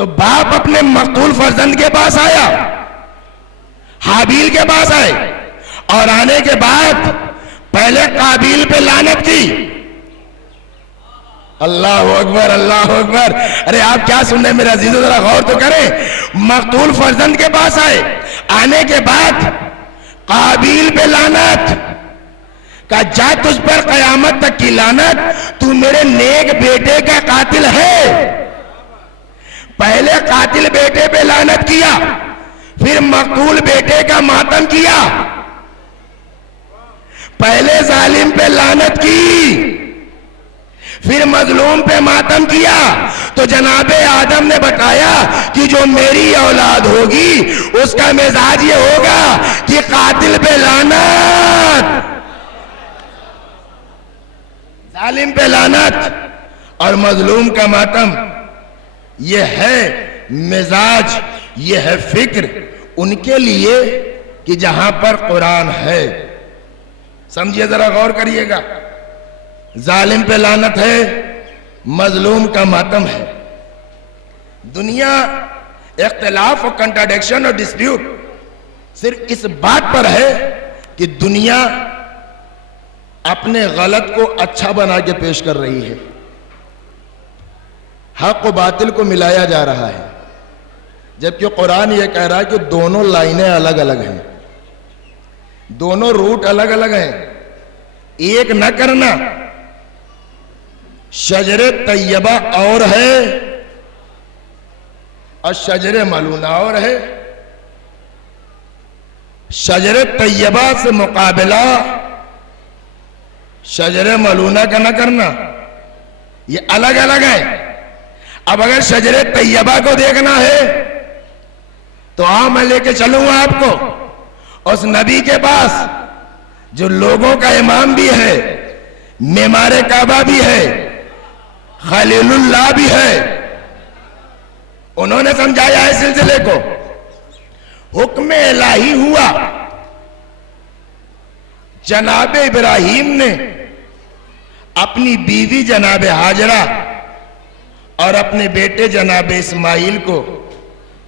तो बाप अपने मकतूल फर्जंद के पास आया, हाबील के पास आए, और आने के बाद पहले काबिल पे लानत की। अल्लाह अकबर, अल्लाह अकबर। अरे आप क्या सुन रहे मेरे अजीजों, जरा गौर तो करें। मकतूल फर्जंद के पास आए, आने के बाद काबिल पे लानत का, जा तुझ पर कयामत तक की लानत, तू मेरे नेक बेटे का कातिल है। पहले कातिल बेटे पे लानत किया, फिर मकतूल बेटे का मातम किया। पहले जालिम पे लानत की, फिर मजलूम पे मातम किया। तो जनाबे आदम ने बताया कि जो मेरी औलाद होगी उसका मिजाज ये होगा कि कातिल पे लानत, जालिम पे लानत और मजलूम का मातम। ये है मिजाज, ये है फिक्र उनके लिए कि जहां पर कुरान है। समझिए, जरा गौर करिएगा। जालिम पे लानत है, मजलूम का मातम है। दुनिया इख्तिलाफ और कंट्राडिक्शन और डिस्प्यूट सिर्फ इस बात पर है कि दुनिया अपने गलत को अच्छा बना के पेश कर रही है, हक और बातिल को मिलाया जा रहा है, जबकि कुरान यह कह रहा है कि दोनों लाइनें अलग अलग हैं, दोनों रूट अलग अलग हैं। एक न करना, शजरे तैयबा और है और शजरे मलूना और है। शजरे तैयबा से मुकाबला शजरे मलूना का न करना, ये अलग अलग है। अब अगर शजरे तैयबा को देखना है तो मैं लेके चलूंगा आपको उस नबी के पास जो लोगों का इमाम भी है, मेमारे काबा भी है, खलीलुल्लाह भी है। उन्होंने समझाया है सिलसिले को। हुक्म इलाही हुआ, जनाब इब्राहिम ने अपनी बीवी जनाब हाजरा और अपने बेटे जनाब इस्माइल को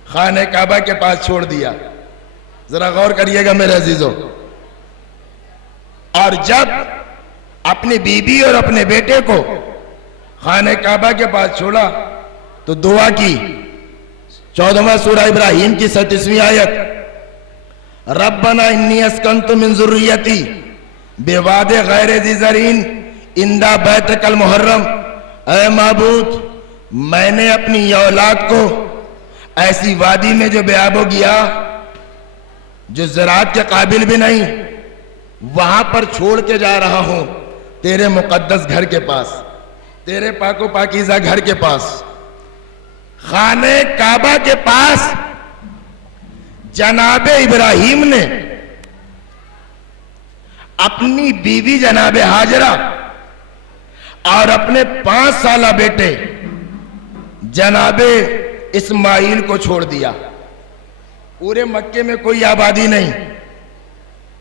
खाने काबा के पास छोड़ दिया। जरा गौर करिएगा मेरे अजीजों। और जब अपनी बीवी और अपने बेटे को खाने काबा के पास छोड़ा तो दुआ की। 14वां सूरा इब्राहिम की 37वीं आयत, रब्बना इन्नी अस्कंतु मिन ज़ुर्रियती बेवादे गैर ज़ी ज़रीन इंदा बैतकल मुहर्रम। ऐ माबूद, मैंने अपनी औलाद को ऐसी वादी में जो बेआबो गया, जो ज़राअत के काबिल भी नहीं, वहां पर छोड़ के जा रहा हूं तेरे मुकद्दस घर के पास, तेरे पाको पाकीज़ा घर के पास। खाने काबा के पास जनाबे इब्राहिम ने अपनी बीवी जनाबे हाजरा और अपने 5 साला बेटे जनाबे इस्माइल को छोड़ दिया। पूरे मक्के में कोई आबादी नहीं,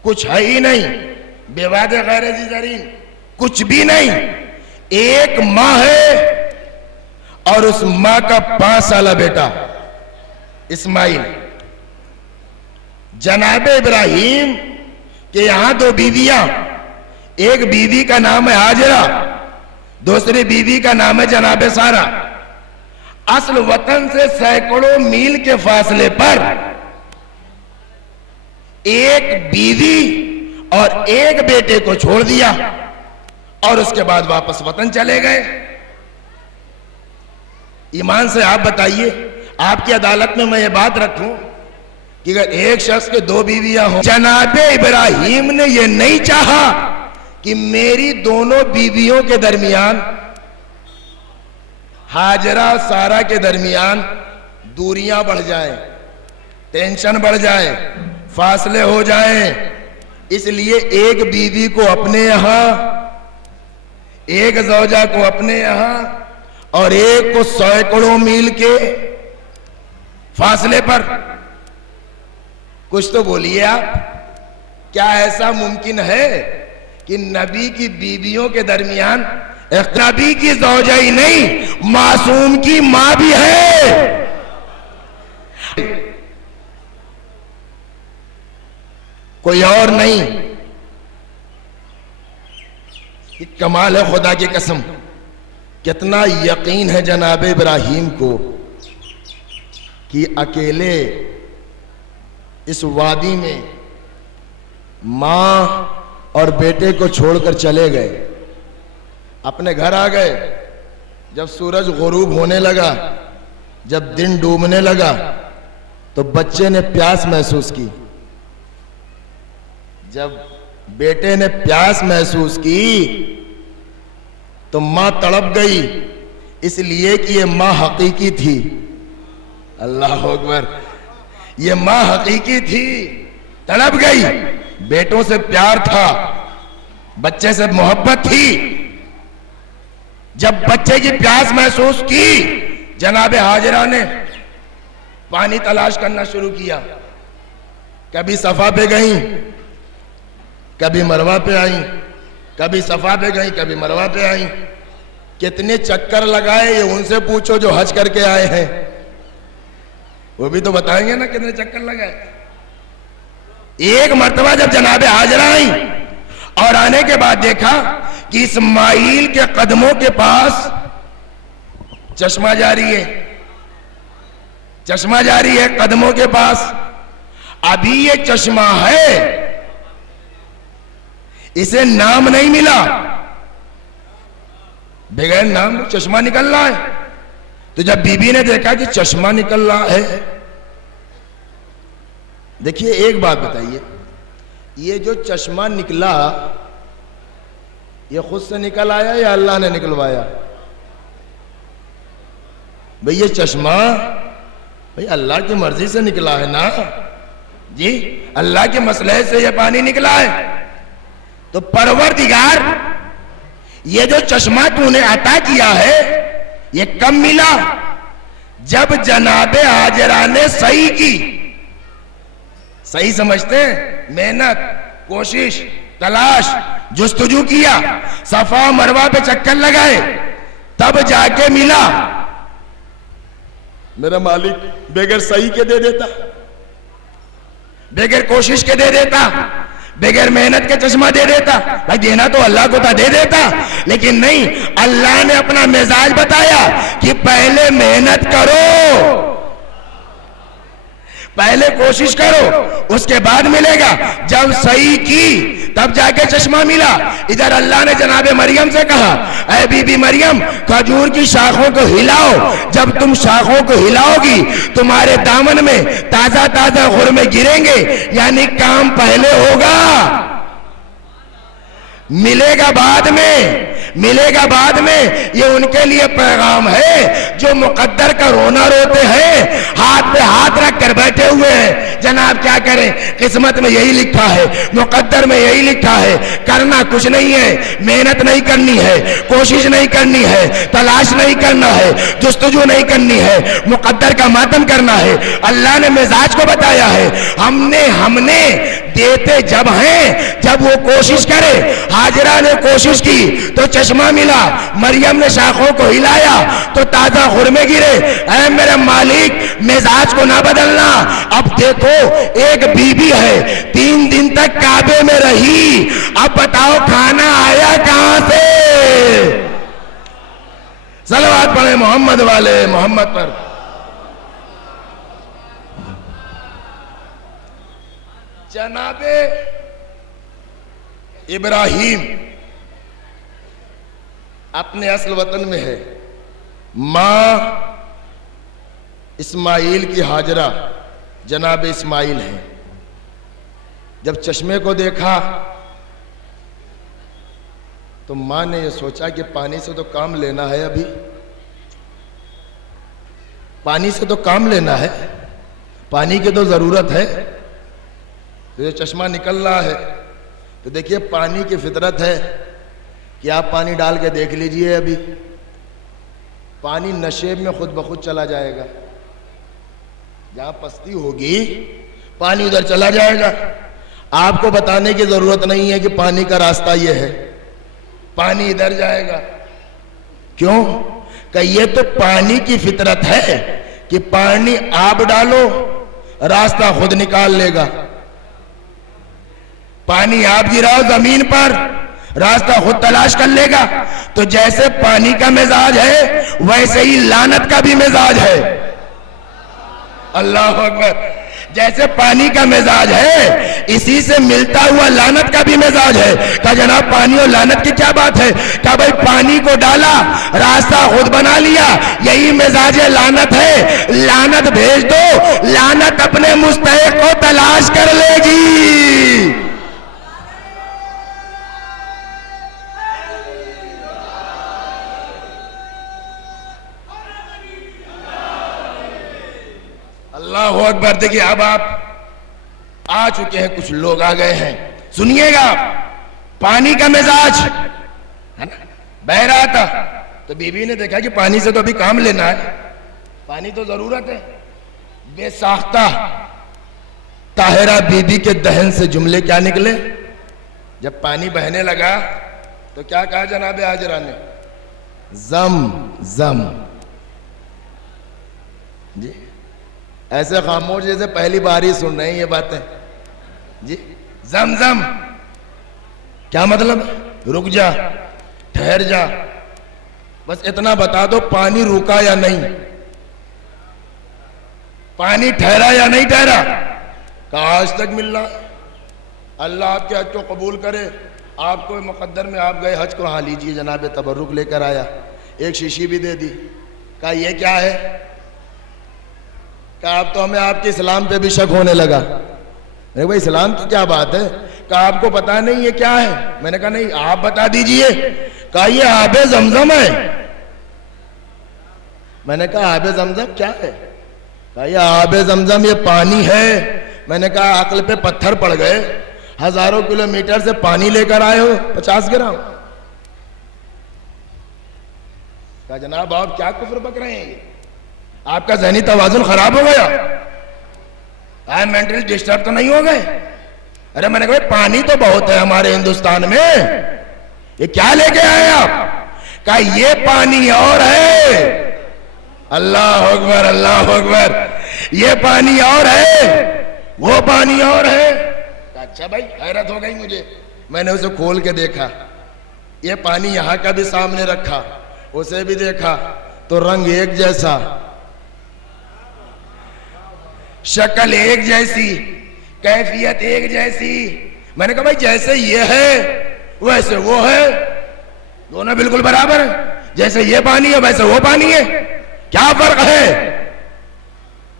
कुछ है ही नहीं, बेवादे गैर ज़ी ज़रीन कुछ भी नहीं। एक माँ है और उस माँ का 5 साला बेटा इस्माइल। जनाबे इब्राहिम के यहां 2 बीवियां, एक बीवी का नाम है हाजरा, दूसरी बीवी का नाम है जनाबे सारा। असल वतन से सैकड़ों मील के फासले पर एक बीवी और एक बेटे को छोड़ दिया और उसके बाद वापस वतन चले गए। ईमान से आप बताइए, आपकी अदालत में मैं ये बात रखूं कि अगर एक शख्स के 2 बीवियां हों, जनाबे इब्राहिम ने ये नहीं चाहा कि मेरी दोनों बीवियों के दरमियान, हाजरा सारा के दरमियान दूरियां बढ़ जाएं, टेंशन बढ़ जाए, फासले हो जाएं। इसलिए एक बीवी को अपने यहां, एक ज़ौजा को अपने यहां और एक को सैकड़ों मील के फासले पर। कुछ तो बोलिए आप, क्या ऐसा मुमकिन है कि नबी की बीवियों के दरमियान, नबी की ज़ौजा ही नहीं, मासूम की मां भी है, कोई और नहीं। ये कमाल है खुदा की कसम, कितना यकीन है जनाब इब्राहिम को कि अकेले इस वादी में मां और बेटे को छोड़कर चले गए, अपने घर आ गए। जब सूरज गुरूब होने लगा, जब दिन डूबने लगा, तो बच्चे ने प्यास महसूस की। जब बेटे ने प्यास महसूस की तो मां तड़प गई, इसलिए कि ये मां हकीकी थी। अल्लाह अकबर, ये मां हकीकी थी, तड़प गई। बेटों से प्यार था, बच्चे से मोहब्बत थी। जब बच्चे की प्यास महसूस की, जनाबे हाजिरा ने पानी तलाश करना शुरू किया। कभी सफा पे गई, कभी मरवा पे आई, कभी सफा पे गई, कभी मरवा पे आई। कितने चक्कर लगाए ये उनसे पूछो जो हज करके आए हैं, वो भी तो बताएंगे ना कितने चक्कर लगाए। एक मर्तबा जब जनाबे हाजिरा आई और आने के बाद देखा कि इस्माइल के कदमों के पास चश्मा जारी है, चश्मा जारी है कदमों के पास। अभी ये चश्मा है, इसे नाम नहीं मिला, बगैर नाम चश्मा निकल रहा है। तो जब बीबी ने देखा कि चश्मा निकल रहा है, देखिए एक बात बताइए, ये जो चश्मा निकला ये खुद से निकल आया या अल्लाह ने निकलवाया? भाई ये चश्मा भाई अल्लाह की मर्जी से निकला है ना जी, अल्लाह के मसले से ये पानी निकला है। तो परवरदिगार, ये जो चश्मा तूने अता किया है ये कब मिला? जब जनाबे हाजिरा ने सही की। सही समझते हैं? मेहनत, कोशिश, तलाश, जुस्तजू किया, सफा मरवा पे चक्कर लगाए, तब जाके मिला। मेरा मालिक बगैर सही के दे देता, बगैर कोशिश के दे देता, बगैर मेहनत के चश्मा दे देता। भाई देना तो अल्लाह को था, दे देता, लेकिन नहीं, अल्लाह ने अपना मिजाज बताया कि पहले मेहनत करो, पहले कोशिश करो, उसके बाद मिलेगा। जब सही की तब जाके चश्मा मिला। इधर अल्लाह ने जनाबे मरियम से कहा, ऐ बीबी मरियम, खजूर की शाखों को हिलाओ। जब तुम शाखों को हिलाओगी तुम्हारे दामन में ताजा ताजा खुरमे गिरेंगे, यानी काम पहले होगा, मिलेगा बाद में, मिलेगा बाद में। ये उनके लिए पैगाम है जो मुकद्दर का रोना रोते हैं, हाथ पे हाथ रख कर बैठे हुए हैं। जनाब क्या करें, किस्मत में यही लिखा है, मुकद्दर में यही लिखा है, करना कुछ नहीं है, मेहनत नहीं करनी है, कोशिश नहीं करनी है, तलाश नहीं करना है, जुस्तजू नहीं करनी है, मुकद्दर का मातम करना है। अल्लाह ने मिजाज को बताया है, हमने देते जब हैं जब वो कोशिश करे। हाजिरा ने कोशिश की तो चश्मा मिला, मरियम ने शाखों को हिलाया तो ताजा खुरमे गिरे। ऐ मेरे मालिक, मिजाज को ना बदलना। अब देखो, एक बीबी है, 3 दिन तक काबे में रही, अब बताओ खाना आया कहां से? सलवात पढ़े मोहम्मद वाले मोहम्मद पर। जनाबे इब्राहिम अपने असल वतन में है, मां इस्माइल की हाजरा जनाब इस्माइल है। जब चश्मे को देखा तो मां ने यह सोचा कि पानी से तो काम लेना है, अभी पानी से तो काम लेना है, पानी की तो जरूरत है। तो ये चश्मा निकल रहा है, तो देखिए पानी की फितरत है कि आप पानी डाल के देख लीजिए, अभी पानी नशेब में खुद ब खुद चला जाएगा। जहां पस्ती होगी पानी उधर चला जाएगा। आपको बताने की जरूरत नहीं है कि पानी का रास्ता ये है, पानी इधर जाएगा। क्यों? कि ये तो पानी की फितरत है कि पानी आप डालो, रास्ता खुद निकाल लेगा। पानी आप गिराओ जमीन पर, रास्ता खुद तलाश कर लेगा। तो जैसे पानी का मिजाज है वैसे ही लानत का भी मिजाज है। अल्लाह अकबर। जैसे पानी का मिजाज है इसी से मिलता हुआ लानत का भी मिजाज है। कहा जनाब पानी और लानत की क्या बात है? कहा भाई पानी को डाला, रास्ता खुद बना लिया, यही मिजाज लानत है। लानत भेज दो, लानत अपने मुस्तहिक को तलाश कर लेगी। अल्लाह अकबर। देखिए अब आप आ चुके हैं, कुछ लोग आ गए हैं, सुनिएगा। पानी का मिजाज है ना, बह रहा था तो बीबी ने देखा कि पानी से तो अभी काम लेना है, पानी तो जरूरत है। बेसाख्ता ताहिरा बीबी के दहन से जुमले क्या निकले? जब पानी बहने लगा तो क्या कहा जनाबे हाजरा ने? जम जम। जी ऐसे खामोश जैसे पहली बार ही सुन रहे हैं ये बातें। जी जमजम क्या मतलब? रुक जा, ठहर जा, बस इतना बता दो पानी रुका या नहीं, पानी ठहरा या नहीं ठहरा। कहा आज तक मिल रहा। अल्लाह आपके हज को कबूल करे। आपको मुकद्दर में आप गए हज को, हाँ लीजिए जनाब तबर्रुक लेकर आया, एक शीशी भी दे दी। कहा ये क्या है? कहा आप तो हमें आपके इस्लाम पे भी शक होने लगा। मैंने भाई इस्लाम की क्या बात है? कहा आपको पता नहीं ये क्या है? मैंने कहा नहीं आप बता दीजिए। कहा ये आबे जमजम है। मैंने कहा आबे जमजम क्या है? कहा ये आबे जमजम ये पानी है। मैंने कहा अक्ल पे पत्थर पड़ गए, हजारों किलोमीटर से पानी लेकर आए हो 50 ग्राम। कहा जनाब आप क्या कुफ्र बक रहे हैं, आपका ज़हनी तवाज़ुन खराब हो गया, आप मेंटली डिस्टर्ब तो नहीं हो गए? अरे मैंने कहा पानी तो बहुत है हमारे हिंदुस्तान में, ये क्या लेके आए आप? कहा ये पानी और है। अल्लाह अकबर अल्लाह अकबर। ये पानी और है, वो पानी और है। अच्छा भाई हैरत हो गई मुझे। मैंने उसे खोल के देखा, ये पानी यहां का भी सामने रखा, उसे भी देखा तो रंग एक जैसा, शक्ल एक जैसी, कैफियत एक जैसी। मैंने कहा भाई जैसे ये है वैसे वो है, दोनों बिल्कुल बराबर है। जैसे ये पानी है वैसे वो पानी है, क्या फर्क है?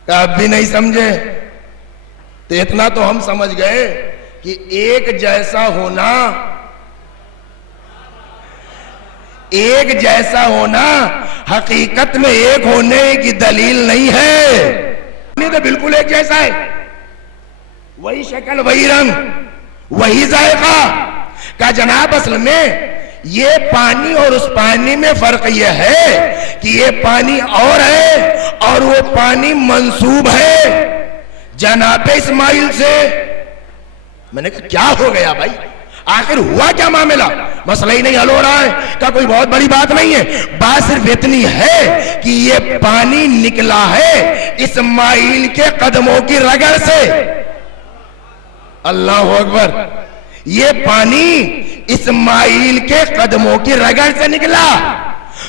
कहा अब भी नहीं समझे? तो इतना तो हम समझ गए कि एक जैसा होना, एक जैसा होना हकीकत में एक होने की दलील नहीं है। तो बिल्कुल एक जैसा है, वही शक्ल, वही रंग, वही जायका। का जनाब असल में ये पानी और उस पानी में फर्क यह है कि ये पानी और है और वो पानी मंसूब है जनाब इस्माइल से। मैंने कहा क्या हो गया भाई, आखिर हुआ क्या मामला? मसला ही नहीं हल हो रहा है। क्या कोई बहुत बड़ी बात नहीं है, बात सिर्फ इतनी है कि ये पानी निकला है इस्माइल के कदमों की रगड़ से। अल्लाह अकबर। ये पानी इस्माइल के कदमों की रगड़ से निकला।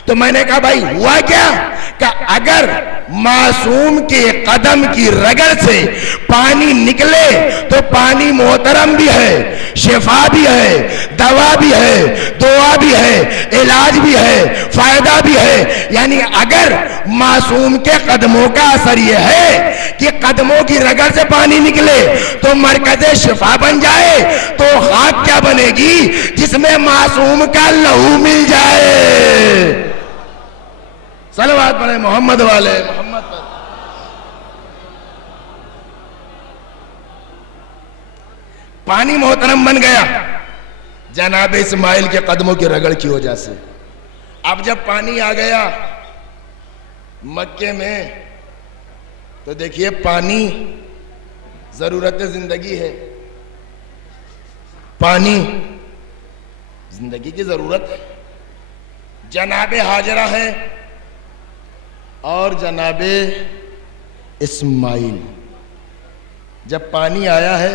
तो मैंने कहा भाई हुआ क्या? कि अगर मासूम के कदम की रगड़ से पानी निकले तो पानी मोहतरम भी है, शिफा भी है, दवा भी है, दुआ भी है, इलाज भी है, फायदा भी है। यानी अगर मासूम के कदमों का असर यह है कि कदमों की रगड़ से पानी निकले तो मरकज़े शिफा बन जाए, तो खाक क्या बनेगी जिसमें मासूम का लहू मिल जाए। सलवात पढ़े मोहम्मद वाले मोहम्मद पर। पानी मोहतरम बन गया जनाब इस्माइल के कदमों की रगड़ की वजह से। अब जब पानी आ गया मक्के में तो देखिए पानी जरूरत जिंदगी है, पानी जिंदगी की जरूरत है। जनाबे हाजरा है और जनाबे इस्माइल। जब पानी आया है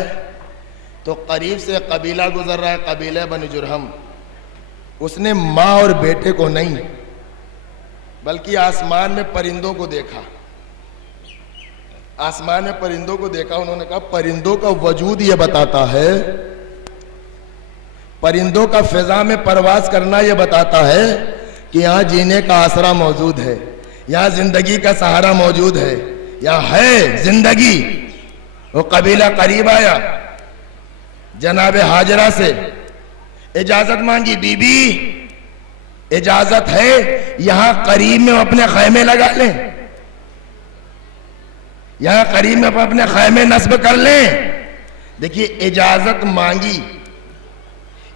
तो करीब से कबीला गुजर रहा है, कबीला बनी जुरहम। उसने माँ और बेटे को नहीं बल्कि आसमान में परिंदों को देखा। आसमान में परिंदों को देखा। उन्होंने कहा परिंदों का वजूद ये बताता है, परिंदों का फिजा में परवाज करना ये बताता है कि यहां जीने का आसरा मौजूद है, यहां जिंदगी का सहारा मौजूद है, यहां है जिंदगी। वो कबीला करीब आया, जनाबे हाजरा से इजाजत मांगी, बीबी इजाजत है यहां करीब में अपने खैमे लगा लें, यहां करीब में अपने खैमे नस्ब कर लें। देखिए इजाजत मांगी,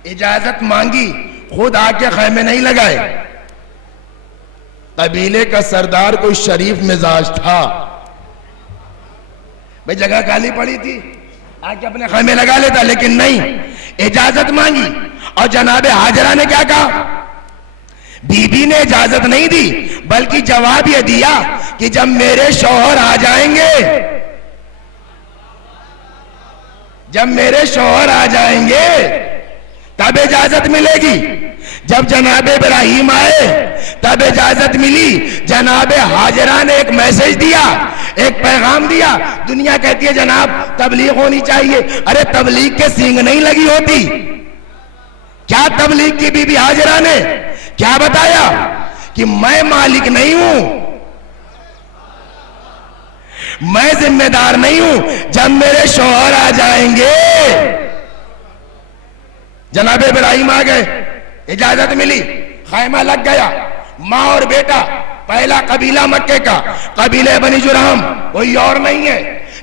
इजाजत मांगी, खुद आके खैमे नहीं लगाए। कबीले का सरदार कोई शरीफ मिजाज था, भाई जगह खाली पड़ी थी आके अपने खैमे लगा लेता, लेकिन नहीं, इजाजत मांगी। और जनाबे हाजरा ने क्या कहा? बीबी ने इजाजत नहीं दी बल्कि जवाब यह दिया कि जब मेरे शौहर आ जाएंगे, जब मेरे शौहर आ जाएंगे तब इजाजत मिलेगी। जब जनाबे इब्राहिम आए तब इजाजत मिली। जनाबे हाजरा ने एक मैसेज दिया, एक पैगाम दिया। दुनिया कहती है जनाब तबलीग होनी चाहिए, अरे तबलीग के सींग नहीं लगी होती। क्या तबलीग की बीबी हाजरा ने क्या बताया कि मैं मालिक नहीं हूं, मैं जिम्मेदार नहीं हूं, जब मेरे शौहर आ जाएंगे। जनाबे इब्राहिम आ गए, इजाजत मिली, खैमा लग गया। मां और बेटा, पहला कबीला मक्के का, कबीले बनी जुरहम, कोई और नहीं है।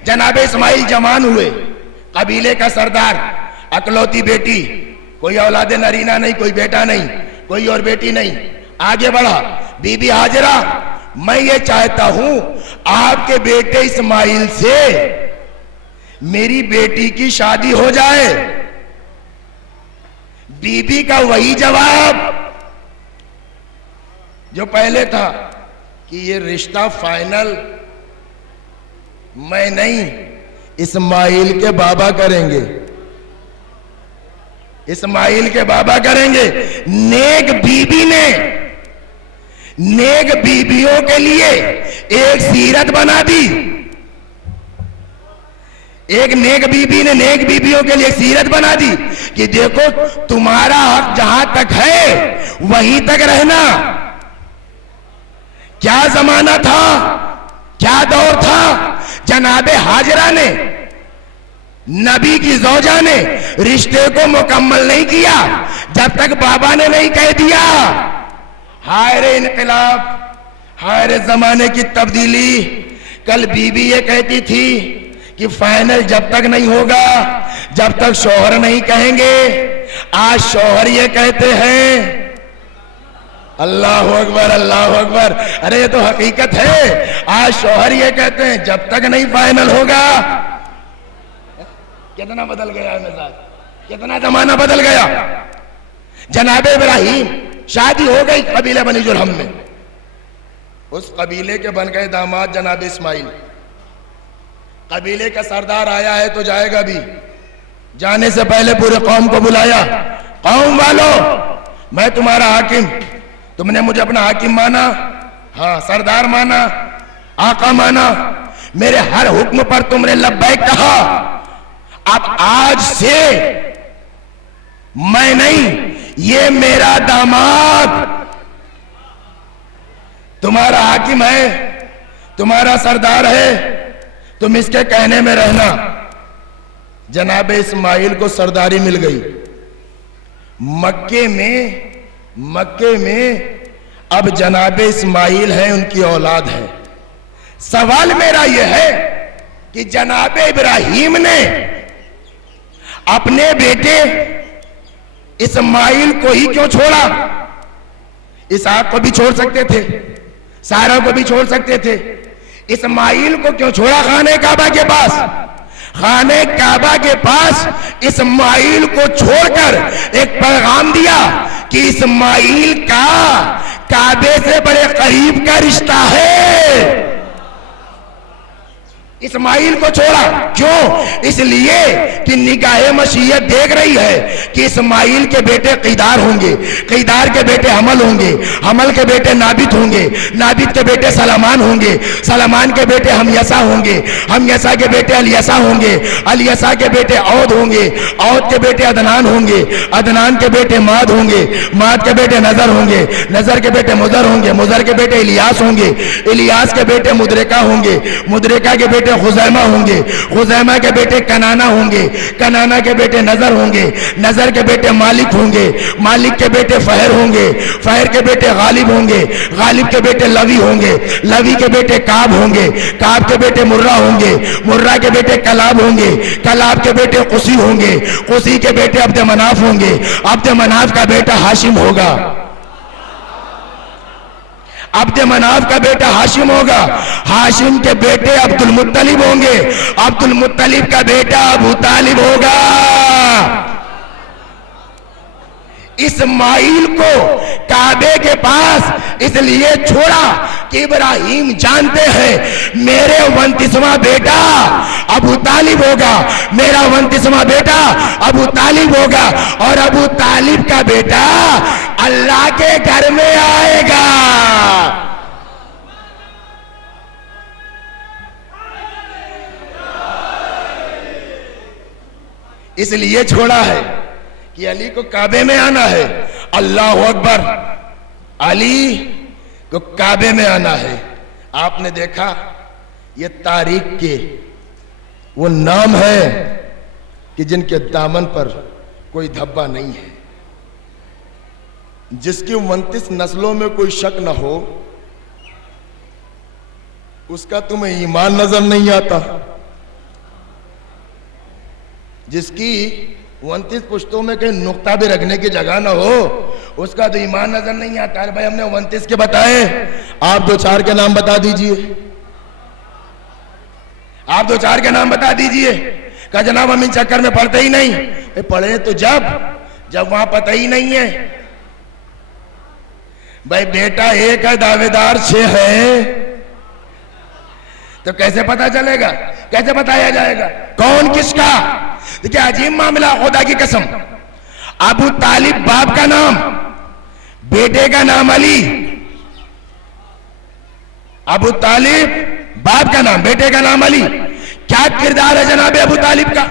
जनाबे इस्माइल जवान हुए, कबीले का सरदार, अकलौती बेटी, कोई औलादे नरीना नहीं, कोई बेटा नहीं, कोई और बेटी नहीं। आगे बढ़ा, बीबी हाजरा मैं ये चाहता हूं आपके बेटे इस्माइल से मेरी बेटी की शादी हो जाए। बीबी का वही जवाब जो पहले था कि ये रिश्ता फाइनल मैं नहीं, इस्माइल के बाबा करेंगे, इस्माइल के बाबा करेंगे। नेक बीबी ने नेक बीबियों के लिए एक सीरत बना दी। एक नेक बीबी ने नेक बीबियों के लिए सीरत बना दी कि देखो तुम्हारा हक जहां तक है वहीं तक रहना। क्या जमाना था, क्या दौर था। जनाबे हाजरा ने, नबी की ज़ौजा ने रिश्ते को मुकम्मल नहीं किया जब तक बाबा ने नहीं कह दिया। हाय रे इनकलाब, हाय रे जमाने की तब्दीली। कल बीबी ये कहती थी कि फाइनल जब तक नहीं होगा जब तक शौहर नहीं कहेंगे। आज शौहर ये कहते हैं। अल्लाह अकबर, अल्लाह अकबर। अरे ये तो हकीकत है। आज शौहर ये कहते हैं जब तक नहीं फाइनल होगा। कितना बदल गया है मिजाज, कितना जमाना बदल गया। जनाबे इब्राहिम शादी हो गई कबीले बनी जुरहम में, उस कबीले के बन गए दामाद जनाब इस्माइल। कबीले का सरदार आया है तो जाएगा भी। जाने से पहले पूरे कौम को बुलाया, कौम वालों मैं तुम्हारा हाकिम, तुमने मुझे अपना हाकिम माना, हाँ सरदार माना, आका माना, मेरे हर हुक्म पर तुमने लब्बैक कहा। अब आज से मैं नहीं, ये मेरा दामाद तुम्हारा हाकिम है, तुम्हारा सरदार है, तुम इसके कहने में रहना। जनाब इस्माइल को सरदारी मिल गई। मक्के में अब जनाब इस्माइल है, उनकी औलाद है। सवाल मेरा यह है कि जनाब इब्राहिम ने अपने बेटे इस्माइल को ही क्यों छोड़ा? इसहाक को भी छोड़ सकते थे, सारा को भी छोड़ सकते थे, इस्माइल को क्यों छोड़ा खाने काबा के पास? खाने काबा के पास इस्माइल को छोड़कर एक पैगाम दिया कि इस्माइल का काबे से बड़े करीब का रिश्ता है। इस्माइल को छोड़ा। क्यों? इसलिए कि निगाहे मशीयत देख रही है कि इस्माइल के बेटे क़ीदार होंगे, क़ीदार के बेटे हमल होंगे, हमल के बेटे नाबित होंगे, नाबित के बेटे सलामान होंगे, सलामान के बेटे हमयसा होंगे, हमयसा के बेटे अलियसा होंगे, अलियसा के बेटे औद होंगे, औद के बेटे अदनान होंगे, अदनान के बेटे माद होंगे, माद के बेटे नजर होंगे, नजर के बेटे मुजर होंगे, मुजर के बेटे इलियास होंगे, इलियास के बेटे मुदरिका होंगे, मुदरिका के बेटे खुजैमा होंगे, खुजैमा के बेटे कनाना होंगे, कनाना के बेटे नजर होंगे, नजर के बेटे मालिक होंगे, मालिक के बेटे फहर होंगे, फहर के बेटे गालिब होंगे, गालिब के बेटे लवी होंगे, लवी के बेटे काब होंगे, काब के बेटे मुर्रा होंगे, मुर्रा के बेटे कलाब होंगे, कलाब के बेटे कुसी होंगे, कुसी के बेटे अब्द मनाफ होंगे, अब्द मनाफ का बेटा हाशिम होगा, अब्द मनाफ का बेटा हाशिम होगा, हाशिम के बेटे अब्दुल मुत्तलिब होंगे, अब्दुल मुत्तलिब का बेटा अबू तालिब होगा। इस्माइल को काबे के पास इसलिए छोड़ा कि इब्राहिम जानते हैं मेरे 29वां बेटा अबू तालिब होगा, मेरा 29वां बेटा अबू तालिब होगा, और अबू तालिब का बेटा अल्लाह के घर में आएगा। इसलिए छोड़ा है कि अली को काबे में आना है। अल्लाह अकबर, अली को काबे में आना है। आपने देखा ये तारीख के वो नाम है कि जिनके दामन पर कोई धब्बा नहीं है, जिसकी 29 नस्लों में कोई शक न हो, उसका तुम्हें ईमान नजर नहीं आता, जिसकी 29 पुश्तों में कहीं नुक्ता भी रखने की जगह ना हो, उसका तो ईमान नजर नहीं आता। अरे भाई हमने 29 के बताए, आप 2-4 के नाम बता दीजिए, आप 2-4 के नाम बता दीजिए। कहा जनाब हम इन चक्कर में पढ़ते ही नहीं। पढ़े तो जब वहां पता ही नहीं है। भाई बेटा 1 है, दावेदार 6 है, तो कैसे पता चलेगा, कैसे बताया जाएगा कौन किसका? देखिए अजीब मामला, खुदा की कसम। अबू तालिब बाप का नाम, बेटे का नाम अली। अबू तालिब बाप का नाम, बेटे का नाम अली। क्या किरदार है जनाब अबू तालिब का?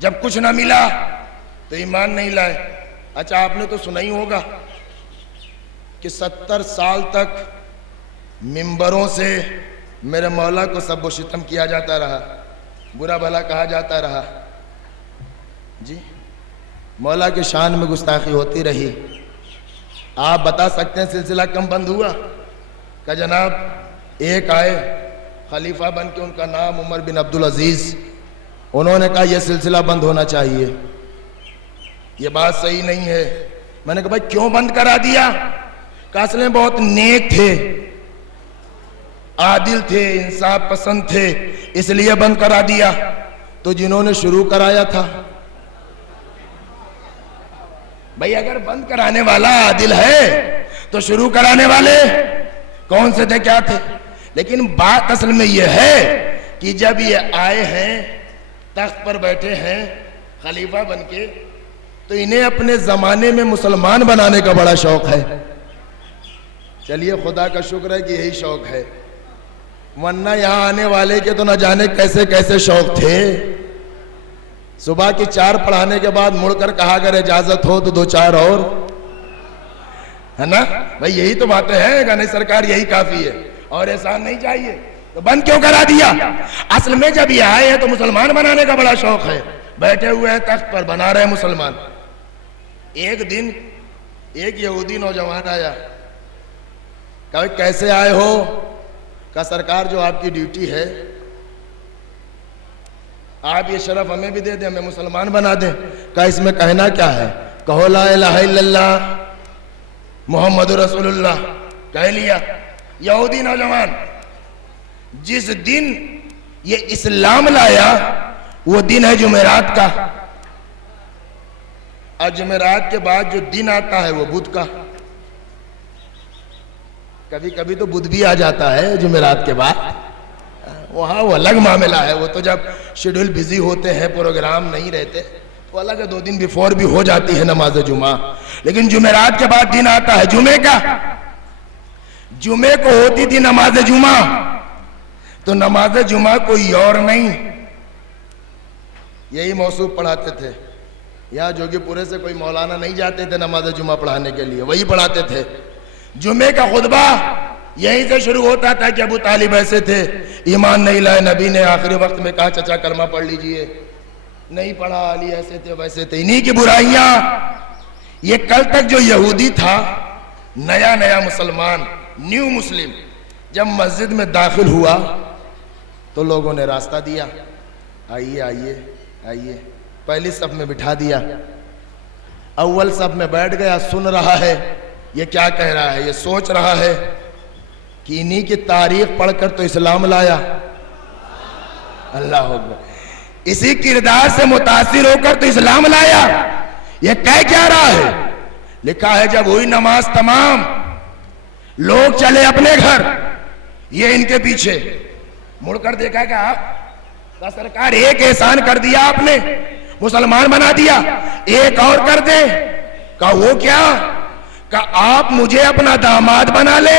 जब कुछ ना मिला तो ईमान नहीं लाए। अच्छा आपने तो सुना ही होगा कि 70 साल तक मिंबरों से मेरे मौला को सब सितम किया जाता रहा, बुरा भला कहा जाता रहा। जी मौला के शान में गुस्ताखी होती रही। आप बता सकते हैं सिलसिला कम बंद हुआ? का जनाब एक आए खलीफा बन के, उनका नाम उमर बिन अब्दुल अजीज, उन्होंने कहा यह सिलसिला बंद होना चाहिए, यह बात सही नहीं है। मैंने कहा भाई क्यों बंद करा दिया? का असले बहुत नेक थे, आदिल थे, इंसाफ पसंद थे, इसलिए बंद करा दिया। तो जिन्होंने शुरू कराया था, भाई अगर बंद कराने वाला आदिल है तो शुरू कराने वाले कौन से थे, क्या थे? लेकिन बात असल में यह है कि जब ये आए हैं, तख्त पर बैठे हैं खलीफा बनके, तो इन्हें अपने जमाने में मुसलमान बनाने का बड़ा शौक है। चलिए खुदा का शुक्र है कि यही शौक है, वरना यहां आने वाले के तो न जाने कैसे कैसे शौक थे। सुबह की 4 पढ़ाने के बाद मुड़कर कहा अगर इजाजत हो तो 2-4 और, है ना भाई? यही तो बातें हैं। नहीं सरकार यही काफी है और एहसान नहीं चाहिए, तो बंद क्यों करा दिया? असल में जब ये आए हैं तो मुसलमान बनाने का बड़ा शौक है, बैठे हुए हैं तख्त पर, बना रहे मुसलमान। एक दिन एक यहूदी नौजवान आया, कहा कैसे आए हो? का सरकार जो आपकी ड्यूटी है, आप ये शरफ हमें भी दे दें, हमें मुसलमान बना दें। का इसमें कहना क्या है? कहो ला इलाहा इल्लल्लाह मोहम्मद रसूलुल्लाह, कह लिया। यहूदी नौजवान जिस दिन ये इस्लाम लाया वो दिन है जुमेरात का, और जुमेरात के बाद जो दिन आता है वो बुध का। कभी कभी तो बुध भी आ जाता है जुमेरात के बाद, वहाँ वो अलग मामला है, वो तो जब शेड्यूल बिजी होते हैं, प्रोग्राम नहीं रहते तो अलग है, 2 दिन बिफोर भी हो जाती है नमाज जुमा। लेकिन जुमेरात के बाद दिन आता है जुमे का, जुमे को होती थी नमाज जुमा, तो नमाज जुमा कोई और नहीं, यही मौसूफ पढ़ाते थे। यहाँ जोगीपुरे से कोई मौलाना नहीं जाते थे नमाज जुमा पढ़ाने के लिए, वही पढ़ाते थे। जुमे का खुतबा यहीं से शुरू होता था कि अबू तालिब ऐसे थे, ईमान नहीं लाए, नबी ने आखिरी वक्त में कहा चचा कलमा पढ़ लीजिए, नहीं पढ़ा, अली ऐसे थे वैसे थे, इन्हीं की बुराइयां। ये कल तक जो यहूदी था, नया नया मुसलमान, न्यू मुस्लिम, जब मस्जिद में दाखिल हुआ तो लोगों ने रास्ता दिया, आइए आइए आइए, पहली सफ में बिठा दिया, अव्वल सफ में बैठ गया, सुन रहा है ये क्या कह रहा है, ये सोच रहा है कि इन्हीं की तारीख पढ़कर तो इस्लाम लाया, अल्लाह अकबर, इसी किरदार से मुतासिर होकर तो इस्लाम लाया, ये कह क्या रहा है। लिखा है जब हुई नमाज तमाम, लोग चले अपने घर, ये इनके पीछे मुड़कर देखा कि आप सरकार एक एहसान कर दिया आपने, मुसलमान बना दिया, एक और कर दे। कहा वो क्या? कहा आप मुझे अपना दामाद बना ले।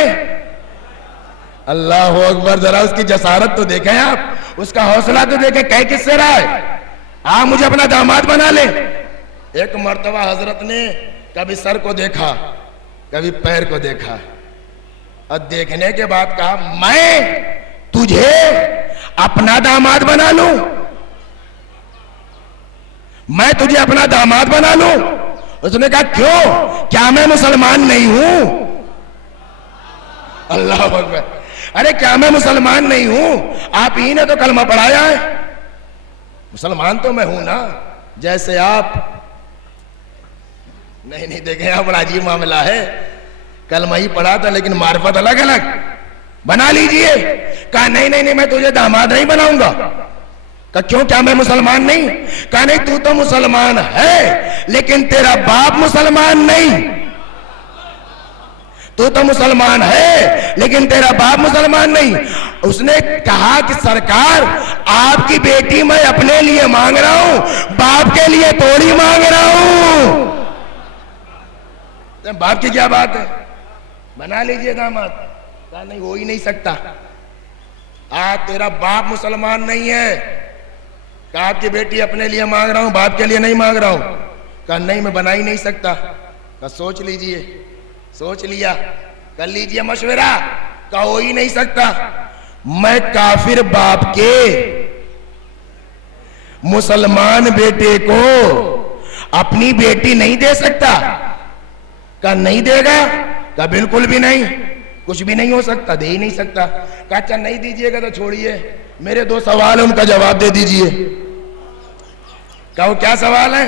अल्लाह अकबर, जरा उसकी जसारत तो देखें आप, उसका हौसला तो देखें, कह किससे रहा है, आप मुझे अपना दामाद बना ले। एक मर्तबा हजरत ने कभी सर को देखा, कभी पैर को देखा, और देखने के बाद कहा मैं तुझे अपना दामाद बना लूं, मैं तुझे अपना दामाद बना लूं। उसने कहा क्यों, क्या मैं मुसलमान नहीं हूं? अल्लाह अकबर, अरे क्या मैं मुसलमान नहीं हूं? आप ही ने तो कलमा पढ़ाया है, मुसलमान तो मैं हूं ना, जैसे आप। नहीं नहीं, देखें आप, बड़ा अजीब मामला है, कलमा ही पढ़ा था लेकिन मार्फत अलग अलग, बना लीजिए। कहा नहीं नहीं नहीं, मैं तुझे दामाद नहीं बनाऊंगा। कहा क्यों, क्या मैं मुसलमान नहीं? कहा नहीं, तू तो मुसलमान है लेकिन तेरा बाप मुसलमान नहीं, तू तो मुसलमान है लेकिन तेरा बाप मुसलमान नहीं। उसने कहा कि सरकार आपकी बेटी मैं अपने लिए मांग रहा हूं, बाप के लिए थोड़ी मांग रहा हूं। बाप की क्या बात है, बना लीजिए दामाद। कहा नहीं, हो ही नहीं सकता, आज तेरा बाप मुसलमान नहीं है। कहा आपकी बेटी अपने लिए मांग रहा हूं, बाप के लिए नहीं मांग रहा हूं। कहा नहीं, मैं बना ही नहीं सकता। कहा सोच लीजिए। सोच लिया, कर लीजिए मशवरा। कहा हो ही नहीं सकता, मैं काफिर बाप के मुसलमान बेटे को अपनी बेटी नहीं दे सकता। कहा नहीं देगा? कहा बिल्कुल भी नहीं, कुछ भी नहीं हो सकता, दे ही नहीं सकता। कहा अच्छा नहीं दीजिएगा तो छोड़िए, मेरे 2 सवाल है, उनका जवाब दे दीजिए। कहा वो क्या सवाल है?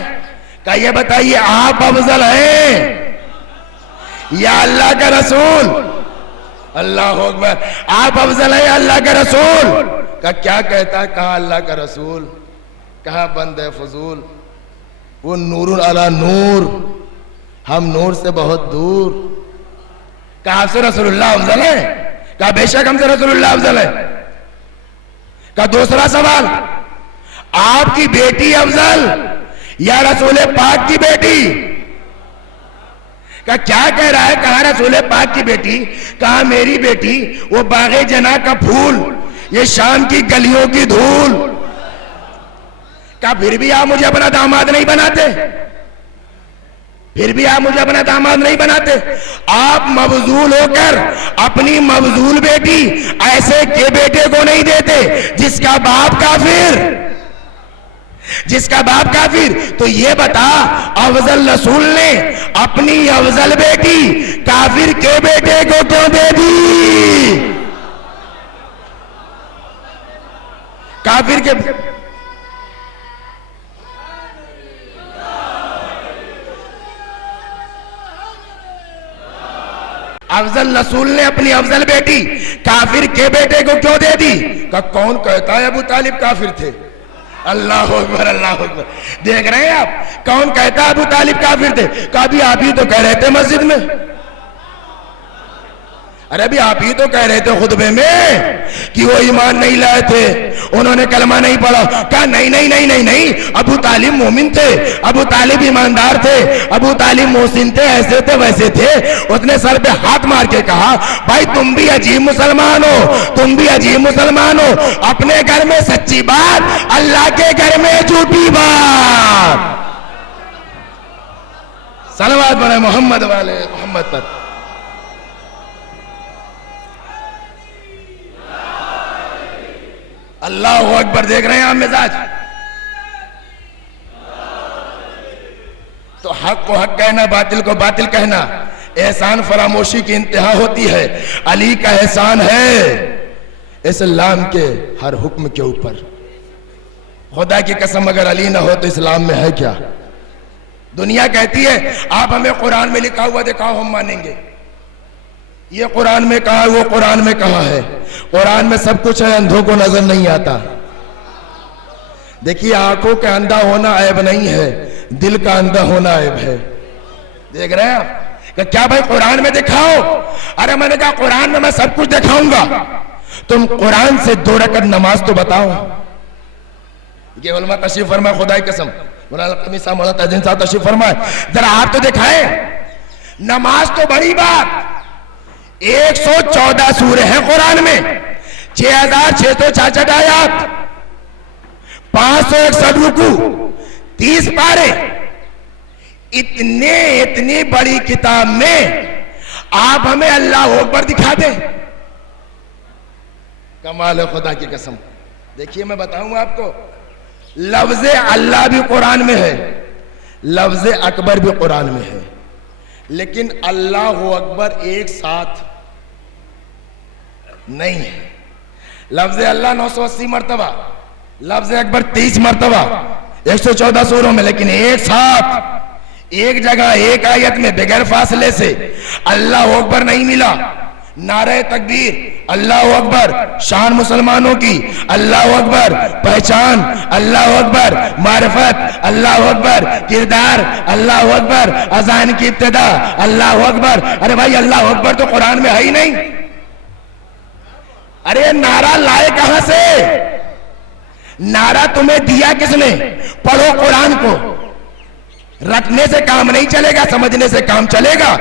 कहा ये बताइए आप अफजल हैं या अल्लाह का रसूल? अल्लाह अकबर, आप अफजल हैं या अल्लाह का रसूल? कहा क्या कहता है? कहा अल्लाह का रसूल। कहा बंद है फजूल, वो नूरुन अला नूर, हम नूर से बहुत दूर। कहा आपसे रसूलुल्लाह अफजल है? कहा बेशक हमसे रसूलुल्लाह अफजल है। कहा दूसरा सवाल, आपकी बेटी अफजल या रसूल पाक की बेटी? कहा क्या कह रहा है? कहा रसूल पाक की बेटी। कहा मेरी बेटी वो बागे जना का फूल, ये शाम की गलियों की धूल। कहा फिर भी आप मुझे अपना दामाद नहीं बनाते, फिर भी आप मुझे अपना दामाद नहीं बनाते। आप मबजूल होकर अपनी मबजूल बेटी ऐसे के बेटे को नहीं देते जिसका बाप काफिर, जिसका बाप काफिर। तो ये बता, अफजल रसूल ने अपनी अफजल बेटी काफिर के बेटे को क्यों दे दी? काफिर के अफजल रसूल ने अपनी अफजल बेटी काफिर के बेटे को क्यों दे दी? का कौन कहता है अबू तालिब काफिर थे? अल्लाह अकबर, अल्लाह अकबर। देख रहे हैं आप, कौन कहता है अबू तालिब काफिर थे? कभी आप ही तो कह रहे थे मस्जिद में। अरे अभी आप ही तो कह रहे थे खुतबे में कि वो ईमान नहीं लाए थे, उन्होंने कलमा नहीं पढ़ा। कहा नहीं नहीं नहीं नहीं नहीं, अबू तालिब मोमिन थे, अबू तालिब ईमानदार थे, अबू तालिब मोहसिन थे, ऐसे थे वैसे थे। उसने सर पे हाथ मार के कहा भाई तुम भी अजीब मुसलमान हो, तुम भी अजीब मुसलमान हो। अपने घर में सच्ची बात, अल्लाह के घर में झूठी बात। सलवात पढ़े मोहम्मद वाले मोहम्मद पर। अल्लाह अकबर। देख रहे हैं आप मिजाज। तो हक को हक कहना, बातिल को बातिल कहना, एहसान फरामोशी की इंतहा होती है। अली का एहसान है इस्लाम के हर हुक्म के ऊपर। खुदा की कसम अगर अली ना हो तो इस्लाम में है क्या? दुनिया कहती है आप हमें कुरान में लिखा हुआ दिखाओ, हम मानेंगे। ये कुरान में कहा है, वो कुरान में कहा है। कुरान में सब कुछ है, अंधों को नजर नहीं आता। देखिए आंखों का अंधा होना ऐब नहीं है, दिल का अंधा होना ऐब है। देख रहे हैं आप? क्या भाई कुरान में दिखाओ? अरे मैंने कहा कुरान में मैं सब कुछ दिखाऊंगा, तुम कुरान से 2 रकअत नमाज तो बताओ। ये उलमा तशरीफ फरमाए, खुदा की कसम तशरीफ फरमाए, जरा आप तो दिखाए। नमाज तो बड़ी बात, 114 सूरे हैं कुरान में, 6666 आयत, 561 रुकू, 30 पारे। इतनी बड़ी किताब में आप हमें अल्लाह अकबर दिखा दें, कमाल है खुदा की कसम। देखिए मैं बताऊंगा आपको, लफ्ज़ अल्लाह भी कुरान में है, लफ्ज़ अकबर भी कुरान में है, लेकिन अल्लाह अकबर एक साथ नहीं है। लफ्ज़ अल्लाह 980 मरतबा, लफ्ज़ अकबर 30 मरतबा 114 सूरों में, लेकिन एक साथ एक जगह एक आयत में बगैर फासले से अल्लाह अकबर नहीं मिला। नारे तकबीर, अल्लाह अकबर, शान मुसलमानों की, अल्लाह अकबर पहचान, अल्लाह अकबर मारिफत, अल्लाह अकबर किरदार, अल्लाह अकबर अजान की इब्तिदा, अल्लाह अकबर। अरे भाई अल्लाह अकबर तो कुरान में है ही नहीं। अरे नारा लाए कहां से? नारा तुम्हें दिया किसने? पढ़ो कुरान को। रटने से काम नहीं चलेगा, समझने से काम चलेगा।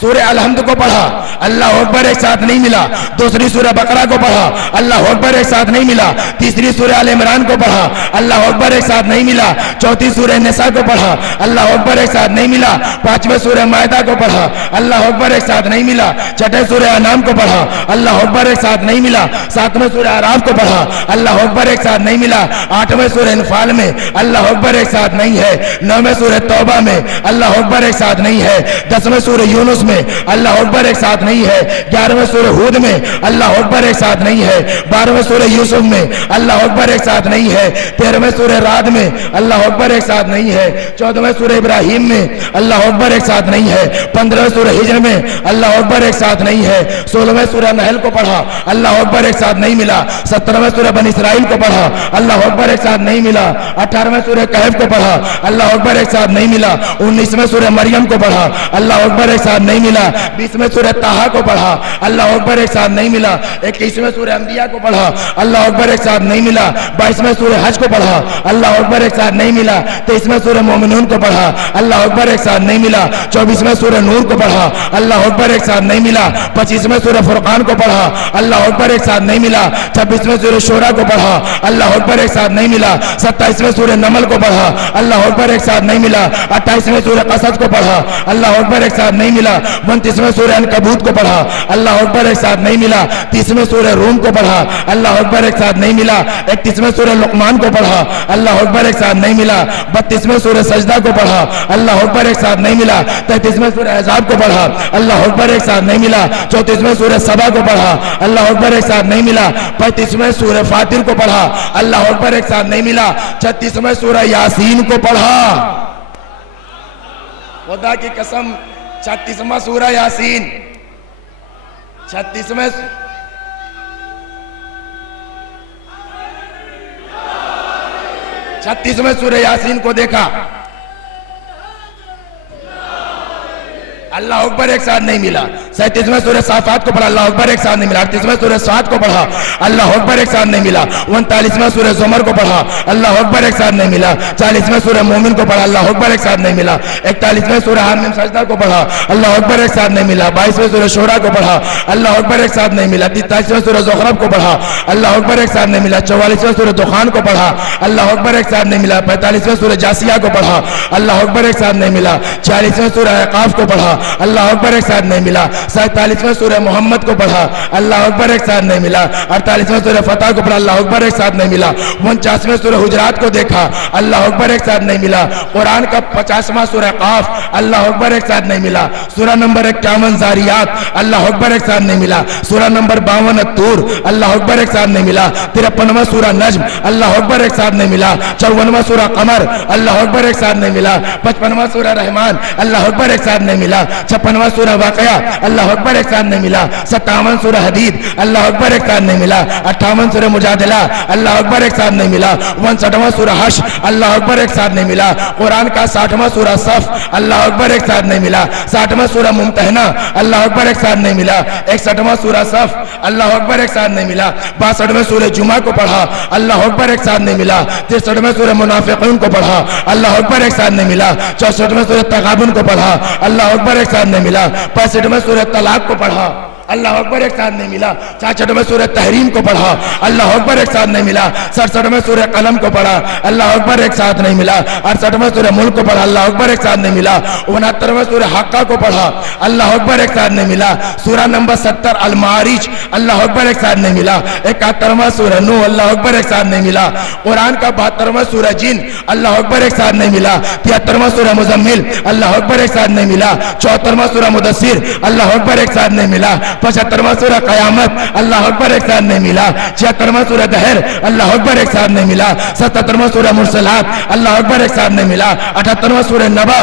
सूरह अलहम्द को पढ़ा, अल्लाह अकबर एक साथ नहीं मिला। दूसरी सूरह बकरा को पढ़ा, अल्लाह अकबर एक साथ नहीं मिला। तीसरी सूरह आल इमरान को पढ़ा, अल्लाह अकबर एक साथ नहीं मिला। चौथी सूरह निसा को पढ़ा, अल्लाह अकबर एक साथ नहीं मिला। 5वें सूरह मायदा को पढ़ा, अल्लाह अकबर एक साथ नहीं मिला। 6ठे सूरह अनाम को पढ़ा, अल्लाह अकबर एक साथ नहीं मिला। 7वें सूरह आराफ को पढ़ा, अल्लाह अकबर एक साथ नहीं मिला। 8वें सूरह इनफाल में अल्लाह अकबर एक साथ नहीं है। 9वें सूरह तौबा में अल्लाह अकबर एक साथ नहीं है। 10वें सूरह यूनुस में अल्लाह अकबर एक साथ नहीं है। 11वें सूरह हूद में अल्लाह अकबर एक साथ नहीं है। 12वें सूरह यूसुफ में अल्लाह अकबर एक साथ नहीं है। 13वें सूरह राद में अल्लाह अकबर एक साथ नहीं है। 14वें सूरह इब्राहिम में अल्लाह अकबर एक साथ नहीं है। 15वें सूरह हिज्र में अल्लाह अकबर एक साथ नहीं है। 16वें सूरह नहल को पढ़ा, अल्लाह अकबर एक साथ नहीं मिला। 17वें सूरह बनी इसराइल को पढ़ा, अल्लाह अकबर एक साथ नहीं मिला। 18वें सूरह कहफ को पढ़ा, अल्लाह अकबर एक साथ नहीं मिला। 19वें सूरह मरियम को पढ़ा, अल्लाह अकबर एक साथ नहीं मिला। 20वें सूरह ताहा को पढ़ा, अल्लाह अकबर एक साथ नहीं मिला। 21वें सूरह अंबिया को पढ़ा, अल्लाह अकबर एक साथ नहीं मिला। 22वें सूरह हज को पढ़ा, अल्लाह अकबर एक साथ नहीं मिला। 23वें सूरह मोमिनून को पढ़ा, अल्लाह अकबर एक साथ नहीं मिला। 24वें सूरह नूर को पढ़ा, अल्लाह अकबर एक साथ नहीं मिला। 25वें सूरह फुरकान को पढ़ा, अल्लाह अकबर एक साथ नहीं मिला। 26वें सूरह शोरा को पढ़ा, अल्लाह अकबर एक साथ नहीं मिला। 27वें सूरह नमल को पढ़ा, अल्लाह अकबर एक साथ नहीं मिला। 28वें सूरह कसस को पढ़ा, अल्लाह अकबर एक साथ नहीं मिला। 29वें सूरह अनकबूत को पढ़ा, अल्लाह अकबर एक साथ नहीं मिला। 30वें सूरह रूम को पढ़ा, अल्लाह अकबर एक साथ नहीं मिला। 31वें सूरह लुकमान को पढ़ा, अल्लाह अकबर एक साथ नहीं मिला। 32वें सूरह सजदा को पढ़ा, अल्लाह अकबर एक साथ नहीं मिला। 33वें सूरह अहज़ाब को पढ़ा, अल्लाह अकबर एक साथ नहीं मिला। 34वें सूरह सबा को पढ़ा, अल्लाह अकबर एक साथ नहीं मिला। 35वें सूरह फातिर को पढ़ा, अल्लाह अकबर एक साथ नहीं मिला। 36वें सूरह यासीन को पढ़ा, खुदा की कसम 36वां सूरह यासीन, 36वें सूरह यासीन को देखा, अल्लाह अकबर एक साथ नहीं मिला। 37वां सूरह साफात को पढ़ा, अल्लाह अकबर एक साथ नहीं मिला। 38वां सूरह साद को पढ़ा, अल्लाह अकबर एक साथ नहीं मिला। 39वां सूरह ज़ुमर को पढ़ा, अल्लाह अकबर एक साथ नहीं मिला। 40वां सूरह मोमिन को पढ़ा, अल्लाह अकबर एक साथ नहीं मिला। 41वां सूरह हामिम सजदा को पढ़ा, अल्लाह अकबर एक साथ नहीं मिला। 22वां सूरह शूरा को पढ़ा, अल्लाह अकबर एक साथ नहीं मिला। 43वां सूरह ज़ुखरफ को पढ़ा, अल्लाह अकबर एक साथ नहीं मिला। 44वां सूरह दुखान को पढ़ा, अल्लाह अकबर एक साथ नहीं मिला। 45वां सूरह जासिया को पढ़ा, अल्लाह अकबर एक साथ नहीं मिला। 46वां सूरह अहकाफ को पढ़ा, अल्लाह अकबर एक साथ नहीं मिला। 47वां सूरह मोहम्मद को पढ़ा, अल्लाह अकबर एक साथ नहीं मिला। 48वां सूरह फतह को पढ़ा, अल्लाह अकबर एक साथ नहीं मिला। 49वां सूरह हुजरात को देखा, अल्लाह अकबर एक साथ नहीं मिला। कुरान का 50वां सूरह काफ, अल्लाह अकबर एक साथ नहीं मिला। सूरह नंबर 51 जारियात, अल्लाह अकबर एक साथ नहीं मिला। सूरह नंबर 52 तूर, अल्लाह अकबर एक साथ नहीं मिला। 53वां सूरह नज्म, अल्लाह अकबर एक साथ नहीं मिला। 54वां सूरह कमर, अल्लाह अकबर एक साथ नहीं मिला। 55वां सूरह रहमान, अल्लाह अकबर एक साथ नहीं मिला। 56वां सूरह वाक़िया, अल्लाह अकबर एक साथ नहीं मिला। 57वां सूरह हदीद, अल्लाह अकबर एक साथ नहीं मिला। 58वां सूरह मुजादिला, अल्लाह अकबर एक साथ नहीं मिला। 59वां सूरह हश, अल्लाह अकबर एक साथ नहीं मिला। कुरान का 60वां सूरह सफ, अल्लाह अकबर एक साथ नहीं मिला। 60वां सूरह मुमतहना, अल्लाह अकबर एक साथ नहीं मिला। 61वां सूरह सफ, अल्लाह अकबर एक साथ नहीं मिला। 62वां सूरह जुमा को पढ़ा, अल्लाह अकबर एक साथ नहीं मिला। 63वां सूरह मुनाफिकून को पढ़ा, अल्लाह अकबर एक साथ नहीं मिला। 64वां सूरह तगाबुन को पढ़ा, अल्लाह अकबर एक साथ नहीं मिला। 65वां सूरह तलाक को पढ़ा, अल्लाह अकबर एक साथ नहीं मिला। 66वां सूरह तहरीम को पढ़ा, अल्लाह अकबर एक साथ नहीं मिला। 67वां सूरह कलम को पढ़ा, अल्लाह अकबर एक साथ नहीं मिला। 68वां सूरह मुल्क को पढ़ा, अल्लाह अकबर एक साथ नहीं मिला। 69वां सूरह हक्का को पढ़ा, अल्लाह अकबर एक साथ नहीं मिला। सूरह नंबर 70 अल मारिज, अल्लाह अकबर एक साथ नहीं मिला। 71वां सूरह नूह, अल्लाह अकबर एक साथ नहीं मिला। कुरान का 72वां सूरह जिन, अल्लाह अकबर एक साथ नहीं मिला। 73वां सूरह मुजम्मिल, अल्लाह अकबर एक साथ नहीं मिला। 74वां सूरह मुदस्सिर, अल्लाह अकबर एक साथ नहीं मिला। 75वां सूरह कयामत, अल्लाह अकबर एक साथ नहीं मिला। 76वां सूरह दहर, अल्लाह अकबर एक साथ नहीं मिला। 77वां सूरह मुरसलात, अल्लाह अकबर एक साथ नहीं मिला। 78वां सूरह नबा,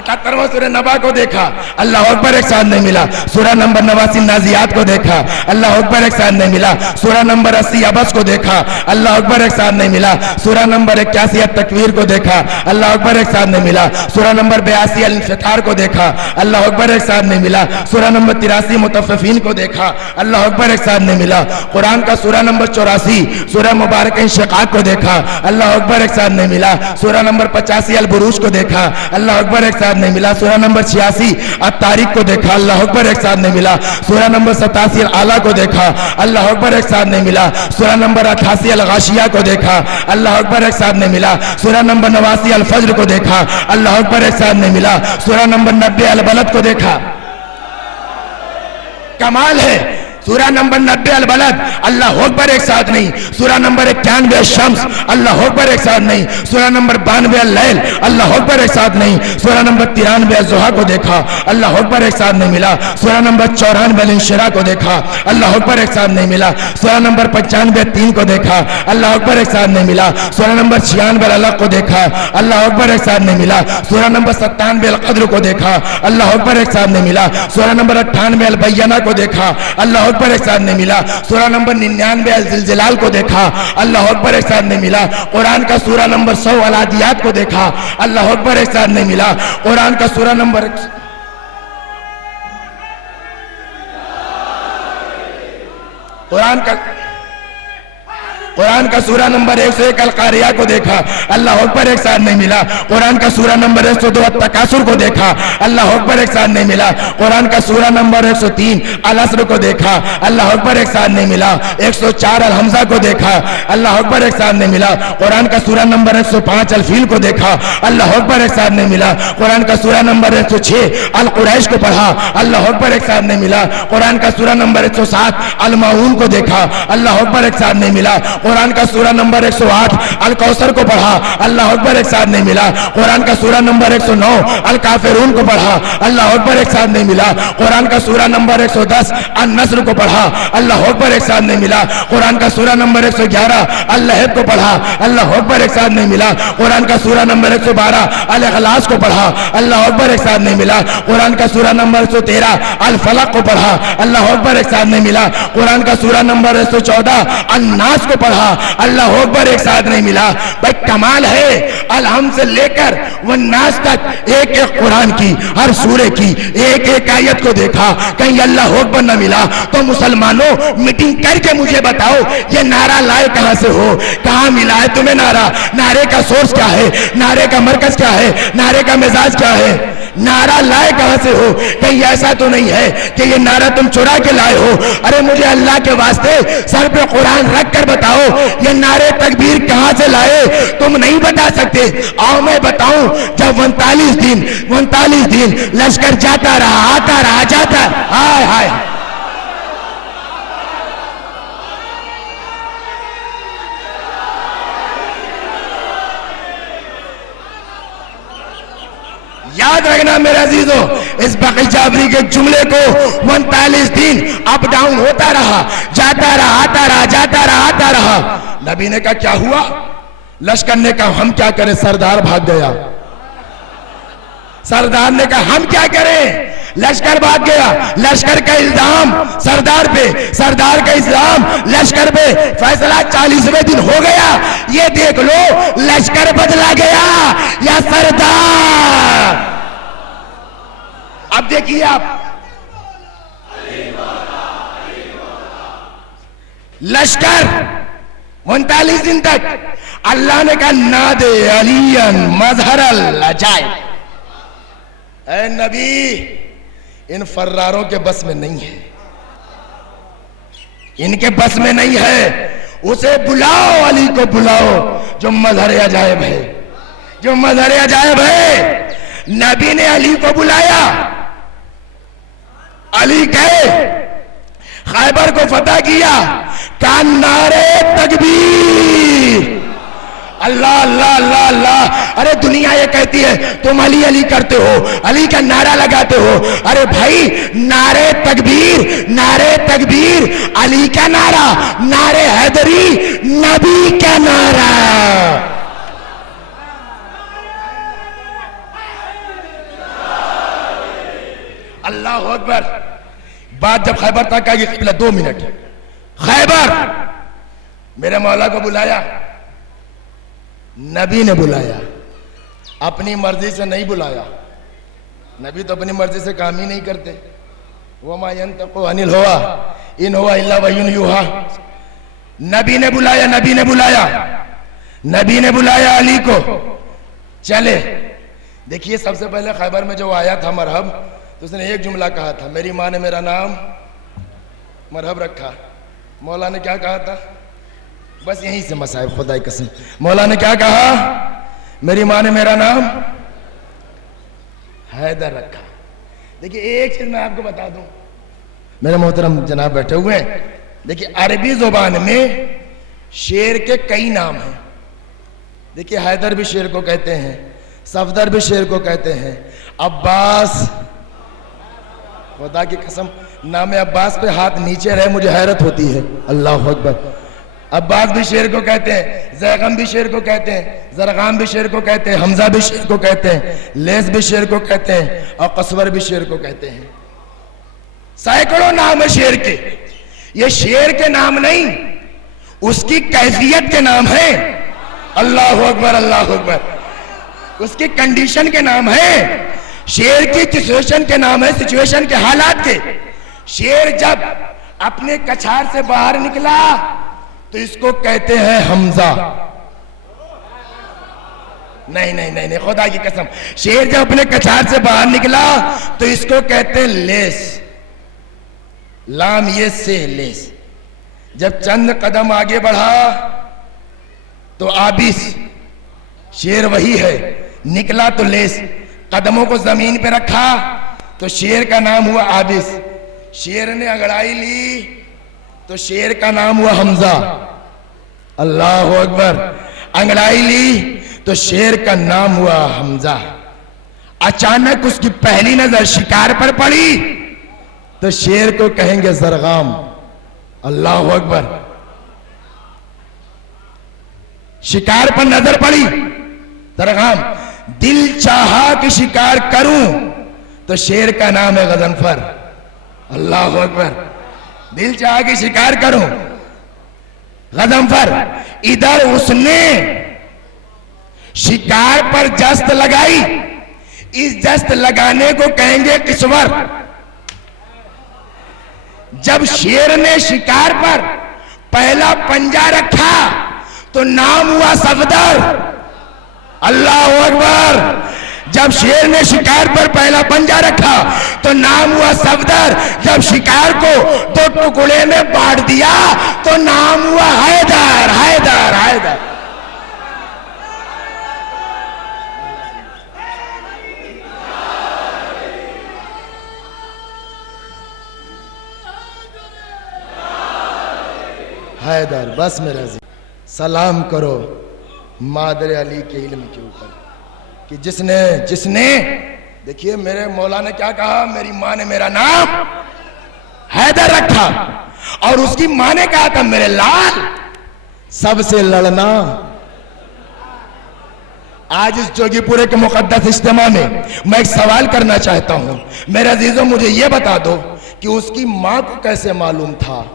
78वां सूरह नबा को देखा, अल्लाह अकबर एक साथ नहीं मिला। सूरह नंबर 89 नाजियात को देखा, अल्लाह अकबर एक साथ नहीं मिला। सूरह नंबर 80 अबस को देखा, अल्लाह अकबर एक साथ नहीं मिला। सूरह नंबर 81 तकवीर को देखा, अल्लाह अकबर एक साथ नहीं मिला। सूरह नंबर 82 अल इंफितार को देखा, अल्लाह अकबर एक साथ नहीं मिला। सूरह नंबर 83 मुतफ्फिफीन को देखा, अल्लाह अकबर एक साथ नहीं मिला। कुरान का सूरह नंबर 84 सूरह मुबारक इंशिकाक को देखा, अल्लाह अकबर एक साथ नहीं मिला। सूरह नंबर 85 अल बुरूज को देखा, अल्लाह अकबर एक साथ नहीं मिला। सूरह नंबर 86 अत-तारिक को देखा, अल्लाह अकबर एक साथ नहीं मिला। सूरह नंबर 87 अल-आला को देखा, अल्लाह अकबर एक साथ नहीं मिला। सूरह नंबर 88 अल-गाशिया को देखा, अल्लाह अकबर एक साथ नहीं मिला। सूरह नंबर 89 अल-फज्र को देखा, अल्लाह अकबर एक साथ नहीं मिला। सूरह नंबर 90 अल-बलद को देखा, कमाल है। सूरह नंबर 90 अल बलद, अल्लाह अकबर एक साथ नहीं। सूरह नंबर 91 शम्स, अल्लाह अकबर एक साथ नहीं। सूरह नंबर 92 अल लैल, अल्लाह अकबर एक साथ नहीं। सूरह नंबर 93 ज़ुहा को देखा, अल्लाह अकबर एक साथ नहीं मिला। सूरह नंबर 94 अल इंशिरा को देखा, अल्लाह अकबर एक साथ नहीं मिला। सूरह नंबर 95 3 को देखा, अल्लाह अकबर एक साथ नहीं मिला। सूरह नंबर 96 अलग को देखा, अल्लाह अकबर एक साथ नहीं मिला। सूरह नंबर 97 अल क़द्र को देखा, अल्लाह अकबर एक साथ नहीं मिला। सूरह नंबर 98 अल बय्यना को देखा, अल्लाह अकबर एक साथ नहीं मिला। सूरह नंबर 99 अल ज़िलज़िलाल को देखा, अल्लाह अकबर एक साथ नहीं मिला। कुरान का सूरह नंबर 100 अल आदियात को देखा, अल्लाह अकबर एक साथ नहीं मिला। कुरान का सूरह नंबर कुरान का सूरह नंबर 101 अल कारिया को देखा, अल्लाह अकबर एक साथ नहीं मिला। कुरान का सूरह नंबर 102 तकासुर को देखा, अल्लाह अकबर एक साथ नहीं मिला। कुरान का सूरह नंबर 103 अल असर को देखा, अल्लाह अकबर एक साथ नहीं मिला। 104 अल हमजा को देखा, अल्लाह अकबर एक साथ नहीं मिला। कुरान का सूरह नंबर 105 अल फील को देखा, अल्लाह अकबर एक साथ नहीं मिला। कुरान का सूरह नंबर 106 अल कुरैश को पढ़ा, अल्लाह अकबर एक साथ नहीं मिला। कुरान का सूरह नंबर 107 अल माऊन को देखा, अल्लाह अकबर एक साथ नहीं मिला। कुरान का सूरह नंबर 108 अल कौसर को पढ़ा, अल्लाह अकबर एक साथ नहीं मिला। कुरान का सूरह नंबर 109 अल काफिरून को पढ़ा, अल्लाह अकबर एक साथ नहीं मिला। कुरान का सूरह नंबर 110 अल नस्र को पढ़ा, अल्लाह अकबर एक साथ नहीं मिला। कुरान का सूरह नंबर 111 अल लहब को पढ़ा, अल्लाह अकबर एक साथ नहीं मिला। कुरान का सूरह नंबर 112 अल इखलास को पढ़ा, अल्लाह अकबर एक साथ नहीं मिला। कुरान का सूरह नंबर 113 अल फलक को पढ़ा, अल्लाह अकबर एक साथ नहीं मिला। कुरान का सूरह नंबर 114 अल नास को पढ़ा, अल्लाह अकबर एक साथ नहीं मिला। भाई कमाल है, अलहम से लेकर वन्नास तक एक एक कुरान की हर सूरे की एक एक आयत को देखा, कहीं अल्लाह अकबर न मिला। तो मुसलमानों मीटिंग करके मुझे बताओ ये नारा लाए कहां से हो, कहां मिला है तुम्हें नारा? नारे का सोर्स क्या है, नारे का मरकज क्या है, नारे का मिजाज क्या है? नारा लाए कहां से हो? कहीं ऐसा तो नहीं है कि ये नारा तुम चुरा के लाए हो? अरे मुझे अल्लाह के वास्ते सर पे कुरान रख कर बताओ ये नारे तकबीर कहां से लाए? तुम नहीं बता सकते। आओ मैं बताऊं, जब 39 दिन लश्कर जाता रहा, आता रहा, जाता, हाय हाय, याद रखना मेरे अजीजों, इस बकी जाफरी के जुमले को 39 दिन अप डाउन होता रहा, जाता रहा, आता रहा, जाता रहा, आता रहा। नबी ने कहा क्या हुआ? लश्कर ने कहा हम क्या करें, सरदार भाग गया। सरदार ने कहा हम क्या करें, लश्कर भाग गया। लश्कर का इल्जाम सरदार पे, सरदार का इल्जाम लश्कर पे। फैसला 40वें दिन हो गया। ये देख लो लश्कर बदला गया या सरदार। अब देखिए आप, लश्कर 39 दिन तक अल्लाह ने कहा नादे अलियन मजहरल लजाए। ऐ नबी इन फर्रारों के बस में नहीं है, इनके बस में नहीं है। उसे बुलाओ, अली को बुलाओ जो मजहर अजायब है, जो मजहर अजायब है। नबी ने अली को बुलाया, अली गए, खैबर को फतह किया, का नारे तकबीर, अल्लाह अल्लाह अल्लाह अल्लाह। अरे दुनिया ये कहती है तुम अली अली करते हो, अली का नारा लगाते हो। अरे भाई नारे तकबीर अली का नारा, नारे हैदरी नबी का नारा। अल्लाह अकबर। बात जब खैबर तक आई, 2 मिनट, खैबर मेरे मौला को बुलाया, नबी ने बुलाया, अपनी मर्जी से नहीं बुलाया। नबी तो अपनी मर्जी से काम ही नहीं करते। वमा यंतकु अनिल हुआ इन हुआ इल्ला वह्युन युहा। नबी ने बुलाया, नबी ने बुलाया, नबी ने बुलाया अली को, चले। देखिए सबसे पहले खैबर में जो आया था मरहब, तो उसने एक जुमला कहा था, मेरी माँ ने मेरा नाम मरहब रखा। मौला ने क्या कहा था? बस यहीं से मसाइब, खुदा की कसम। मौला ने क्या कहा? मेरी माँ ने मेरा नाम हैदर रखा। देखिए एक चीज मैं आपको बता दूं, मेरे मोहतरम जनाब बैठे हुए हैं। देखिए अरबी जुबान में शेर के कई नाम हैं। देखिए हैदर भी शेर को कहते हैं, सफदर भी शेर को कहते हैं, अब्बास, खुदा की कसम नाम अब्बास पे हाथ नीचे रहे मुझे हैरत होती है। अल्लाह अकबर। अब्बास भी शेर को कहते हैं, जैगम भी शेर को कहते हैं, जरगाम भी शेर को कहते हैं, हमजा भी शेर को कहते हैं, लेस भी शेर को कहते हैं, और कसवर भी शेर को कहते हैं। सैकड़ों नाम है शेर के। ये शेर के नाम नहीं, उसकी कैफियत के नाम है। अल्लाह अकबर, अल्लाह अकबर। उसकी कंडीशन के नाम है, शेर की सिचुएशन के नाम है, सिचुएशन के हालात के। शेर जब अपने कछार से बाहर निकला तो इसको कहते हैं हमजा। नहीं नहीं नहीं नहीं, खुदा की कसम, शेर जब अपने कछार से बाहर निकला तो इसको कहते हैं लेस, लाम ये से लेस। जब चंद कदम आगे बढ़ा तो आबिस, शेर वही है, निकला तो लेस, कदमों को जमीन पे रखा तो शेर का नाम हुआ आबिस। शेर ने अंगड़ाई ली तो शेर का नाम हुआ हमजा। अल्लाह अकबर। अंगड़ाई ली तो शेर का नाम हुआ हमजा। अचानक उसकी पहली नजर शिकार पर पड़ी तो शेर को कहेंगे जरगाम। अल्लाह अकबर। शिकार पर नजर पड़ी जरगाम। दिल चाहा कि शिकार करूं तो शेर का नाम है गजनफर। अल्लाह अकबर। दिल चाहा कि शिकार करूं गजनफर, इधर उसने शिकार पर जस्त लगाई, इस जस्त लगाने को कहेंगे किस्वर। जब शेर ने शिकार पर पहला पंजा रखा तो नाम हुआ सफदर। अल्लाह अकबर। जब शेर ने शिकार पर पहला पंजा रखा तो नाम हुआ सफदर। जब शिकार को दो टुकड़े में बांट दिया तो नाम हुआ हैदर। हैदर हैदर। हैदर। बस मेरा जी, सलाम करो मादर अली के इल्म के ऊपर कि जिसने देखिए मेरे मौला ने क्या कहा, मेरी माँ ने मेरा नाम हैदर रखा और उसकी माँ ने कहा था मेरे लाल सबसे लड़ना। आज इस जोगीपुरे के मुकद्दस इज्तिमा में मैं एक सवाल करना चाहता हूं। मेरे अजीजों, मुझे यह बता दो कि उसकी मां को कैसे मालूम था?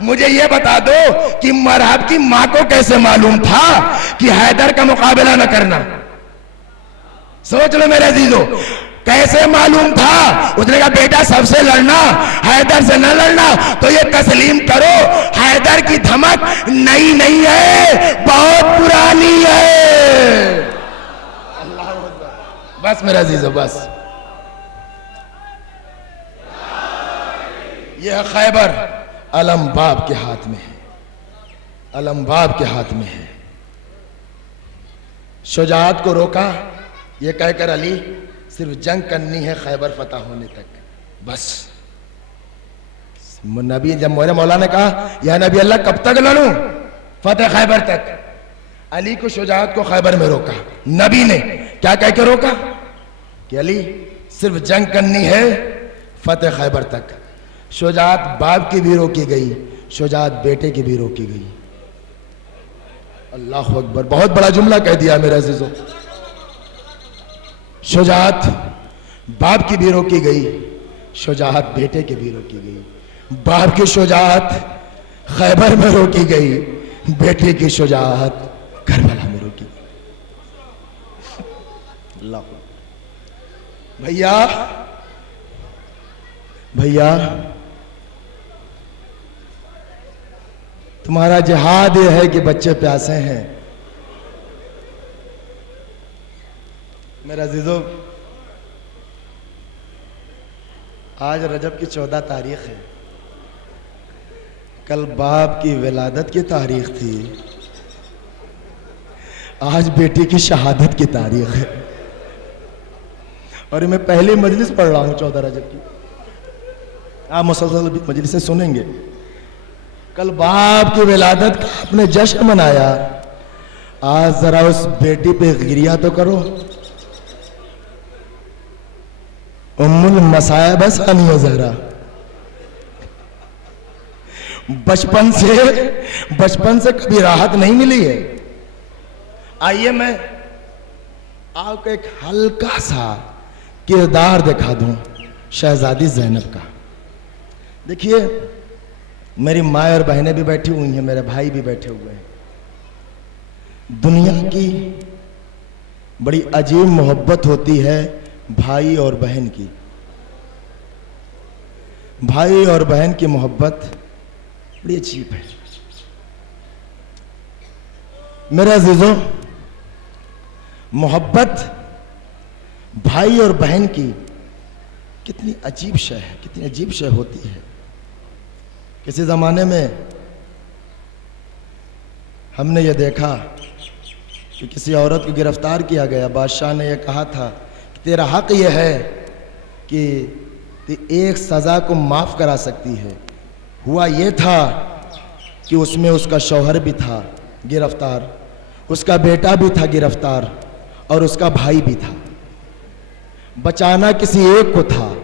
मुझे यह बता दो कि मरहब की मां को कैसे मालूम था कि हैदर का मुकाबला न करना? सोच लो मेरे अजीजों, कैसे मालूम था? उसने कहा बेटा सबसे लड़ना, हैदर से न लड़ना। तो ये तस्लीम करो हैदर की धमक नई नहीं है, बहुत पुरानी है। अल्लाह अकबर। बस मेरे अजीजों, बस। यह खैबर अलम बाब के हाथ में है, अलम बाब के हाथ में है। शुजाअत को रोका ये कहकर अली सिर्फ जंग करनी है खैबर फतह होने तक, बस। नबी जब मेरे मौला ने कहा या नबी अल्लाह कब तक लड़ूं? फतेह खैबर तक। अली को शुजाअत को खैबर में रोका। नबी ने क्या कह के रोका कि अली सिर्फ जंग करनी है फतेह खैबर तक। शुजाअत बाप की भी रोकी गई, शुजाअत बेटे की भी रोकी गई। अल्लाह अकबर। बहुत बड़ा जुमला कह दिया मेरे अजीजों। शुजाअत बाप की भी रोकी गई, शुजाअत बेटे की भी रोकी गई। बाप की शुजाअत खैबर में रोकी गई, बेटे की शुजाअत करबला में रोकी गई। अल्लाह। भैया भैया तुम्हारा जिहाद यह है कि बच्चे प्यासे हैं। मेरा अजीजों, आज रजब की 14 तारीख है, कल बाप की विलादत की तारीख थी, आज बेटी की शहादत की तारीख है। और मैं पहली मजलिस पढ़ रहा हूं 14 रजब की। आप मुसलसल मजलिसें सुनेंगे। कल बाप की विलादत का आपने जश्न मनाया, आज जरा उस बेटी पे गिरिया तो करो। उम्मुल मसायब सानिया ज़हरा बचपन से कभी राहत नहीं मिली है। आइए मैं आपको एक हल्का सा किरदार दिखा दूं शहजादी ज़ैनब का। देखिए मेरी माँ और बहनें भी बैठी हुई हैं, मेरे भाई भी बैठे हुए हैं। दुनिया की बड़ी अजीब मोहब्बत होती है भाई और बहन की। भाई और बहन की मोहब्बत बड़ी अजीब है। मेरे अजीजों, मोहब्बत भाई और बहन की कितनी अजीब शय है, कितनी अजीब शय होती है। किसी जमाने में हमने ये देखा कि किसी औरत को गिरफ्तार किया गया। बादशाह ने यह कहा था कि तेरा हक यह है कि एक सज़ा को माफ़ करा सकती है। हुआ ये था कि उसमें उसका शौहर भी था गिरफ्तार, उसका बेटा भी था गिरफ्तार और उसका भाई भी था। बचाना किसी एक को था,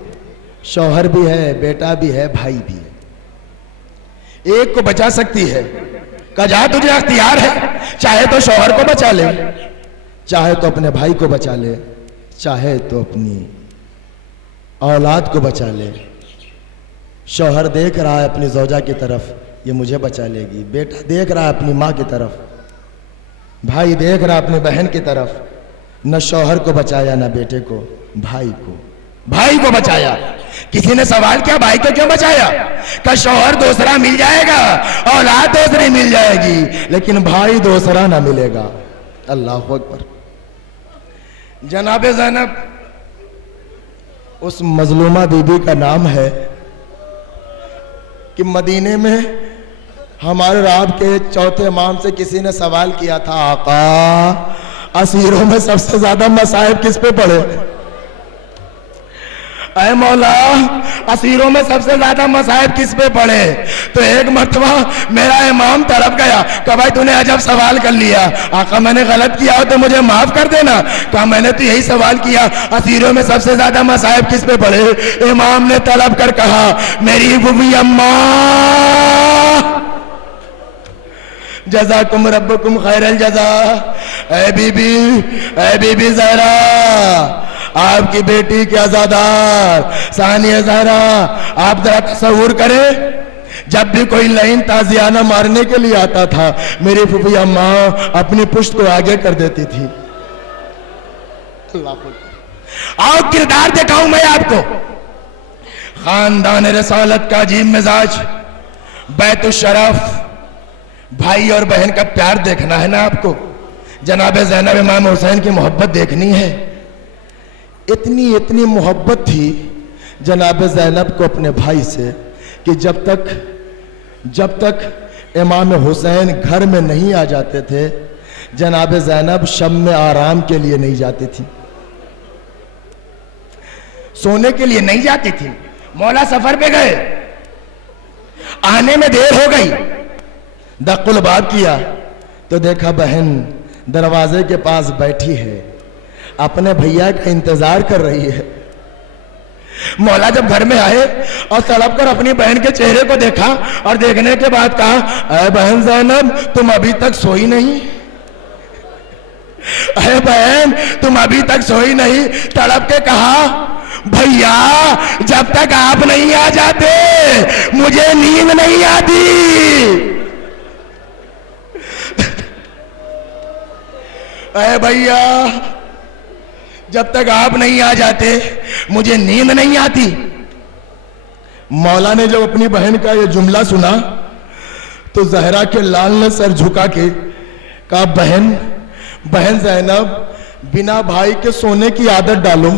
शौहर भी है, बेटा भी है, भाई भी है। एक को बचा सकती है, कहा जा तुझे अख्तियार है, चाहे तो शौहर को बचा ले, चाहे तो अपने भाई को बचा ले, चाहे तो अपनी औलाद को बचा ले। शौहर देख रहा है अपनी ज़ौजा की तरफ ये मुझे बचा लेगी। बेटा देख रहा अपनी माँ की तरफ, भाई देख रहा अपनी बहन की तरफ, न शौहर को बचाया न बेटे को, भाई को बचाया। किसी ने सवाल किया भाई को क्यों बचाया? का शौहर दूसरा मिल जाएगा, औलाद दूसरी मिल जाएगी, लेकिन भाई दूसरा ना मिलेगा। अल्लाह अकबर। जनाबे ज़ैनब उस मजलूमा बीबी का नाम है कि मदीने में हमारे राब के चौथे इमाम से किसी ने सवाल किया था, आका असीरों में सबसे ज्यादा मसाइब किस पे पड़े? ऐ मौला असीरों में सबसे ज्यादा मसाइब किस पे पड़े? तो एक मर्तबा मेरा इमाम तड़प गया, कहा भाई तूने अजब सवाल कर लिया, आका मैंने गलत किया हो तो मुझे माफ कर देना। कहा मैंने तो यही सवाल किया, असीरों में सबसे ज्यादा मसाइब किस पे पड़े? इमाम ने तड़प कर कहा, मेरी बुबी अम्मा, जज़ाकुम रब्बुकुम खैरल जज़ा। ऐ बीबी ज़हरा, आपकी बेटी के आजादार सानिया ज़हरा, आप जरा तसव्वुर करें, जब भी कोई लाइन ताजियाना मारने के लिए आता था, मेरी फूफी अम्मा अपनी पुश्त को आगे कर देती थी। आओ किरदार दिखाऊं मैं आपको, खानदान रसालत का अजीब मिजाज, बैतुल शरफ, भाई और बहन का प्यार देखना है ना आपको। जनाबे ज़ैनब इमाम हुसैन की मोहब्बत देखनी है। इतनी मोहब्बत थी जनाबे ज़ैनब को अपने भाई से कि जब तक इमाम हुसैन घर में नहीं आ जाते थे, जनाबे ज़ैनब शब में आराम के लिए नहीं जाती थी, सोने के लिए नहीं जाती थी। मौला सफर पे गए, आने में देर हो गई, दक्कुल बाब किया तो देखा बहन दरवाजे के पास बैठी है, अपने भैया का इंतजार कर रही है। मौला जब घर में आए और तड़प कर अपनी बहन के चेहरे को देखा और देखने के बाद कहा, अरे बहन ज़ैनब तुम अभी तक सोई नहीं? अरे बहन तुम अभी तक सोई नहीं? तड़प के कहा, भैया जब तक आप नहीं आ जाते मुझे नींद नहीं आती। अरे भैया जब तक आप नहीं आ जाते मुझे नींद नहीं आती। मौला ने जब अपनी बहन का ये जुमला सुना तो जहरा के लाल ने सर झुका के कहा, बहन ज़ैनब बिना भाई के सोने की आदत डालो।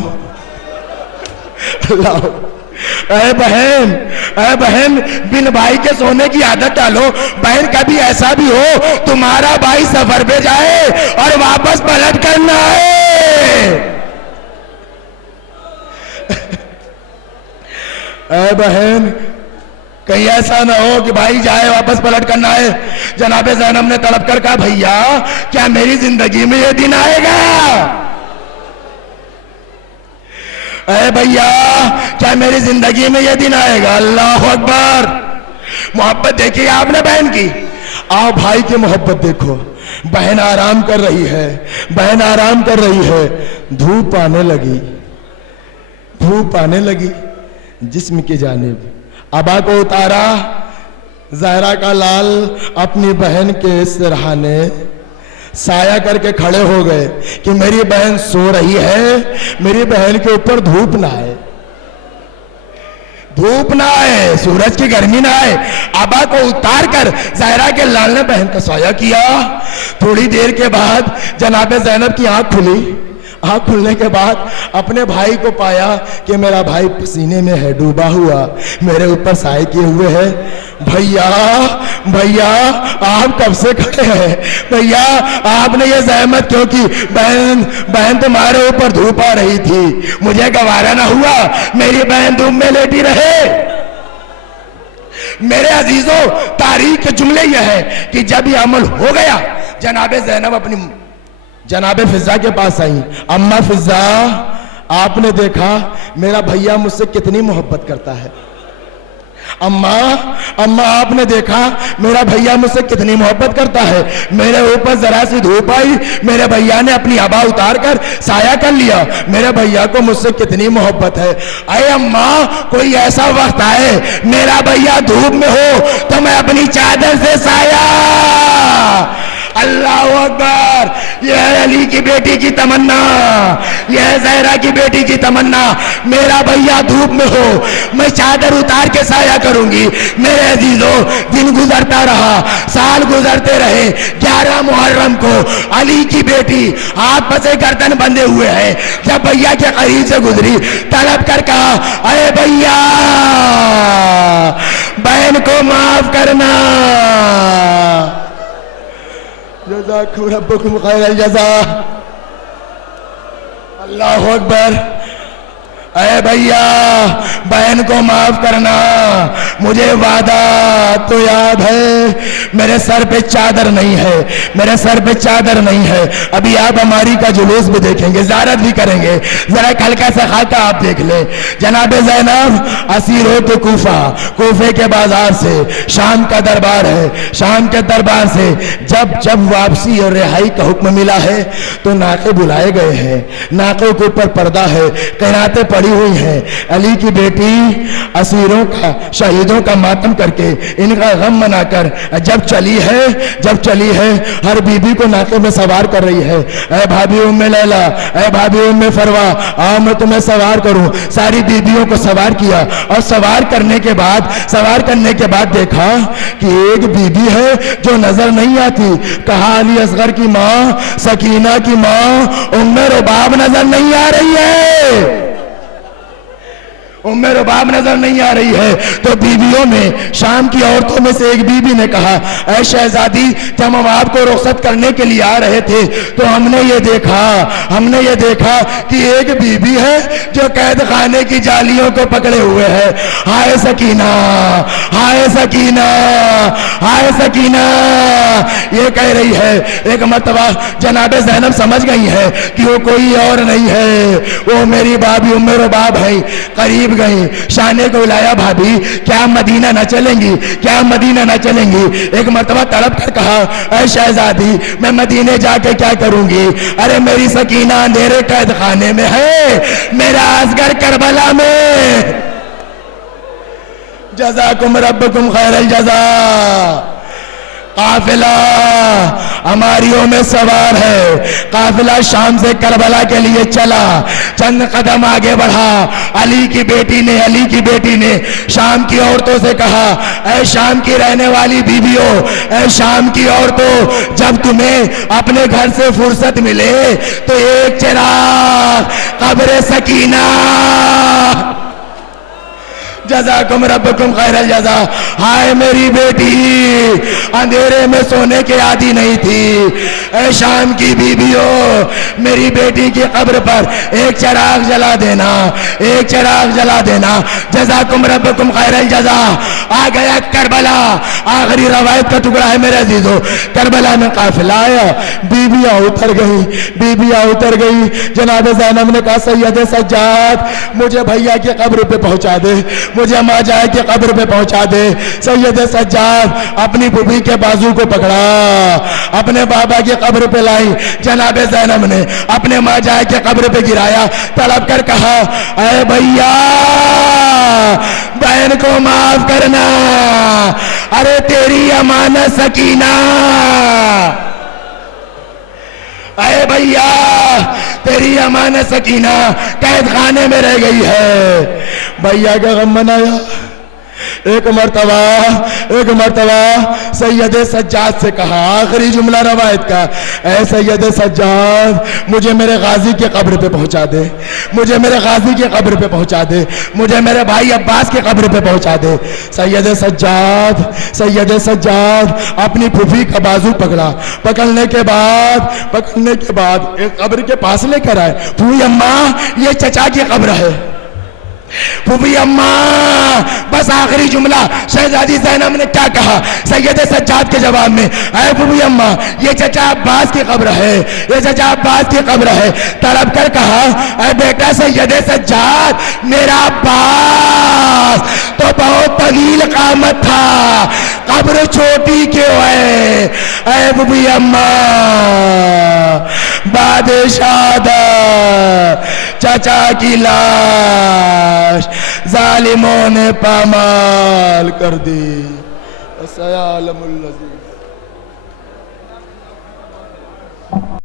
अरे बहन बिन भाई के सोने की आदत डालो। बहन कभी ऐसा भी हो तुम्हारा भाई सफर पे जाए और वापस पलट करना है। अरे बहन कहीं ऐसा ना हो कि भाई जाए वापस पलट करना है। जनाबे ज़ैनब ने तड़प कर कहा, भैया क्या मेरी जिंदगी में ये दिन आएगा? अरे भैया क्या मेरी जिंदगी में ये दिन आएगा? अल्लाह अकबर। मोहब्बत देखी आपने बहन की, आओ भाई की मोहब्बत देखो। बहन आराम कर रही है, धूप आने लगी जिस्म की जानिब। अबा को उतारा, ज़हरा का लाल अपनी बहन के सिरहाने साया करके खड़े हो गए कि मेरी बहन सो रही है, मेरी बहन के ऊपर धूप ना आए, सूरज की गर्मी ना आए। अबा को उतार कर ज़हरा के लाल ने बहन का साया किया। थोड़ी देर के बाद जनाबे ज़ैनब की आंख खुली। आंख खुलने के बाद अपने भाई को पाया कि मेरा भाई पसीने में है, डूबा हुआ, मेरे ऊपर साए किए हुए है। भैया आप कब से खड़े हैं? भैया आपने ये ज़हमत क्यों की? बहन तुम्हारे ऊपर धूप आ रही थी, मुझे गवारा ना हुआ, मेरी बहन धूप में लेटी रहे। मेरे अजीजों तारीख के जुमले यह है कि जब ये अमल हो गया, जनाबे ज़ैनब अपनी जनाबे फिजा के पास आई। अम्मा फिजा आपने देखा मेरा भैया मुझसे कितनी मोहब्बत करता है, अम्मा अम्मा आपने देखा मेरा भैया मुझसे कितनी मोहब्बत करता है, मेरे ऊपर जरा सी धूप आई, मेरे भैया ने अपनी आबा उतार कर साया कर लिया, मेरे भैया को मुझसे कितनी मोहब्बत है। अरे अम्मा कोई ऐसा वक्त आए मेरा भैया धूप में हो तो मैं अपनी चादर से साया। अल्लाह अकबर, यह है अली की बेटी की तमन्ना, यह है ज़हरा की बेटी की तमन्ना। मेरा भैया धूप में हो मैं चादर उतार के साया करूंगी। मेरे अजीजों दिन गुजरता रहा, साल गुजरते रहे। 11 मुहर्रम को अली की बेटी हाथ पसे गर्दन बंधे हुए है, जब भैया के करीब से गुजरी तड़प कर कहा, अरे भैया बहन को माफ करना। जज़ाकुम रब्बुकुम खैरल जज़ा। अल्लाह अकबर। अरे भैया बहन को माफ करना, मुझे वादा तो याद है, मेरे सर पे चादर नहीं है, मेरे सर पे चादर नहीं है। अभी आप हमारी का जुलूस भी देखेंगे, ज़ियारत भी करेंगे, जरा हल्का सा खाका आप देख लें। जनाब ज़ैनब असीरों के कूफा, कूफे के बाजार से शाम का दरबार है, शाम के दरबार से जब जब वापसी और रिहाई का हुक्म मिला है तो नाके बुलाए गए हैं, नाकों के ऊपर पर्दा है, कैनातें पड़ी हुई है। अली की बेटी असीरों का, शहीदों का मातम करके इनका गम मनाकर जब चली है हर बीबी को नाके में सवार कर रही है। ऐ भाभी उम्मे लैला, ऐ भाभी उम्मे फरवा, आओ मैं तुम्हें सवार करूं। सारी बीबियों को सवार किया और सवार करने के बाद देखा कि एक बीबी है जो नजर नहीं आती। कहा अली असगर की माँ, सकीना की माँ उम्मे रुबाब नजर नहीं आ रही है, उम्मे रुबाब नजर नहीं आ रही है। तो बीवियों में, शाम की औरतों में से एक बीबी ने कहा, ऐ शहजादी जब हम आपको रुखसत करने के लिए आ रहे थे तो हमने ये देखा कि एक बीबी है जो कैद खाने की जालियों को पकड़े हुए है। हाय सकीना, हाय सकीना, हाय सकीना, ये कह रही है। एक मर्तबा जनाब ज़ैनब समझ गई है कि वो कोई और नहीं है, वो मेरी भाभी उम्मे रुबाब है। करीब गई, शाने को बुलाया, भाभी क्या मदीना न चलेंगी, क्या मदीना न चलेंगी। एक मर्तबा तड़प कर कहा, ऐ शहजादी मैं मदीने जाके क्या करूंगी। अरे मेरी सकीना अंधेरे कैद खाने में है, मेरा असगर करबला में। जज़ाकुम रब्बुकुम खैरल जज़ा। काफिला हमारियों में सवार है, काफिला शाम से करबला के लिए चला, चंद कदम आगे बढ़ा। अली की बेटी ने शाम की औरतों से कहा, ऐ शाम की रहने वाली बीवियों, ऐ शाम की औरतों, जब तुम्हें अपने घर से फुर्सत मिले तो एक चिराग कब्र सकीना। जज़ाकुम रब्बुकुम खैरल जज़ा। हाय मेरी बेटी अंधेरे में सोने के आदी नहीं थी। ऐ शाम की बीबियों, मेरी बेटी की कब्र पर एक चिराग जला देना, एक चिराग जला देना। जज़ाकुम रब्बुकुम खैरल जज़ा। आ गया करबला, आखिरी रवायत का टुकड़ा है मेरे अजीजों। करबला में काफिला आया, बीबियां उतर गई। जनाब ज़ैनब ने कहा, सैयद सज्जाद मुझे भैया की कब्र पे पहुंचा दे, मुझे माँ जाए के कब्र पे पहुंचा दे। सैयद सज्जाद अपनी बुबी के बाजू को पकड़ा, अपने बाबा की कब्र पे लाई। जनाब ज़ैनब ने अपने माँ जाए के कब्र पे गिराया, तड़प कर कहा, अरे भैया बहन को माफ करना, अरे तेरी अमानत सकीना, अरे भैया तेरी अमानत सकीना कैद खाने में रह गई है। भैया का गम मनाया। एक मर्तबा सैयद सज्जाद से कहा, आखिरी जुमला रवायत का, ऐ सैयद सज्जाद मुझे मेरे गाजी की कब्र पे पहुंचा दे, मुझे मेरे गाजी की कब्र पे पहुंचा दे, मुझे मेरे भाई अब्बास की कब्र पे पहुंचा दे। सैयद सज्जाद अपनी फूफी का बाजू पकड़ा, पकड़ने के बाद एक कब्र के पास लेकर आए। फूफी अम्मा ये चचा की कब्र है। फूफी अम्मा, बस आखिरी जुमला शहजादी ज़ैनब ने क्या कहा सैयद सज्जाद के जवाब में, ऐ फूफी अम्मा ये चचा अब्बास की कब्र है, ये चचा अब्बास की कब्र है। तड़प कर कहा, ऐ बेटा सैयद सज्जाद मेरा अब्बास तो बहुत तवील कामत था, कब्र छोटी क्यों है? ऐ बुबी अम्मा बादशाह चाचा की लाश जालिमों ने पामाल कर दी।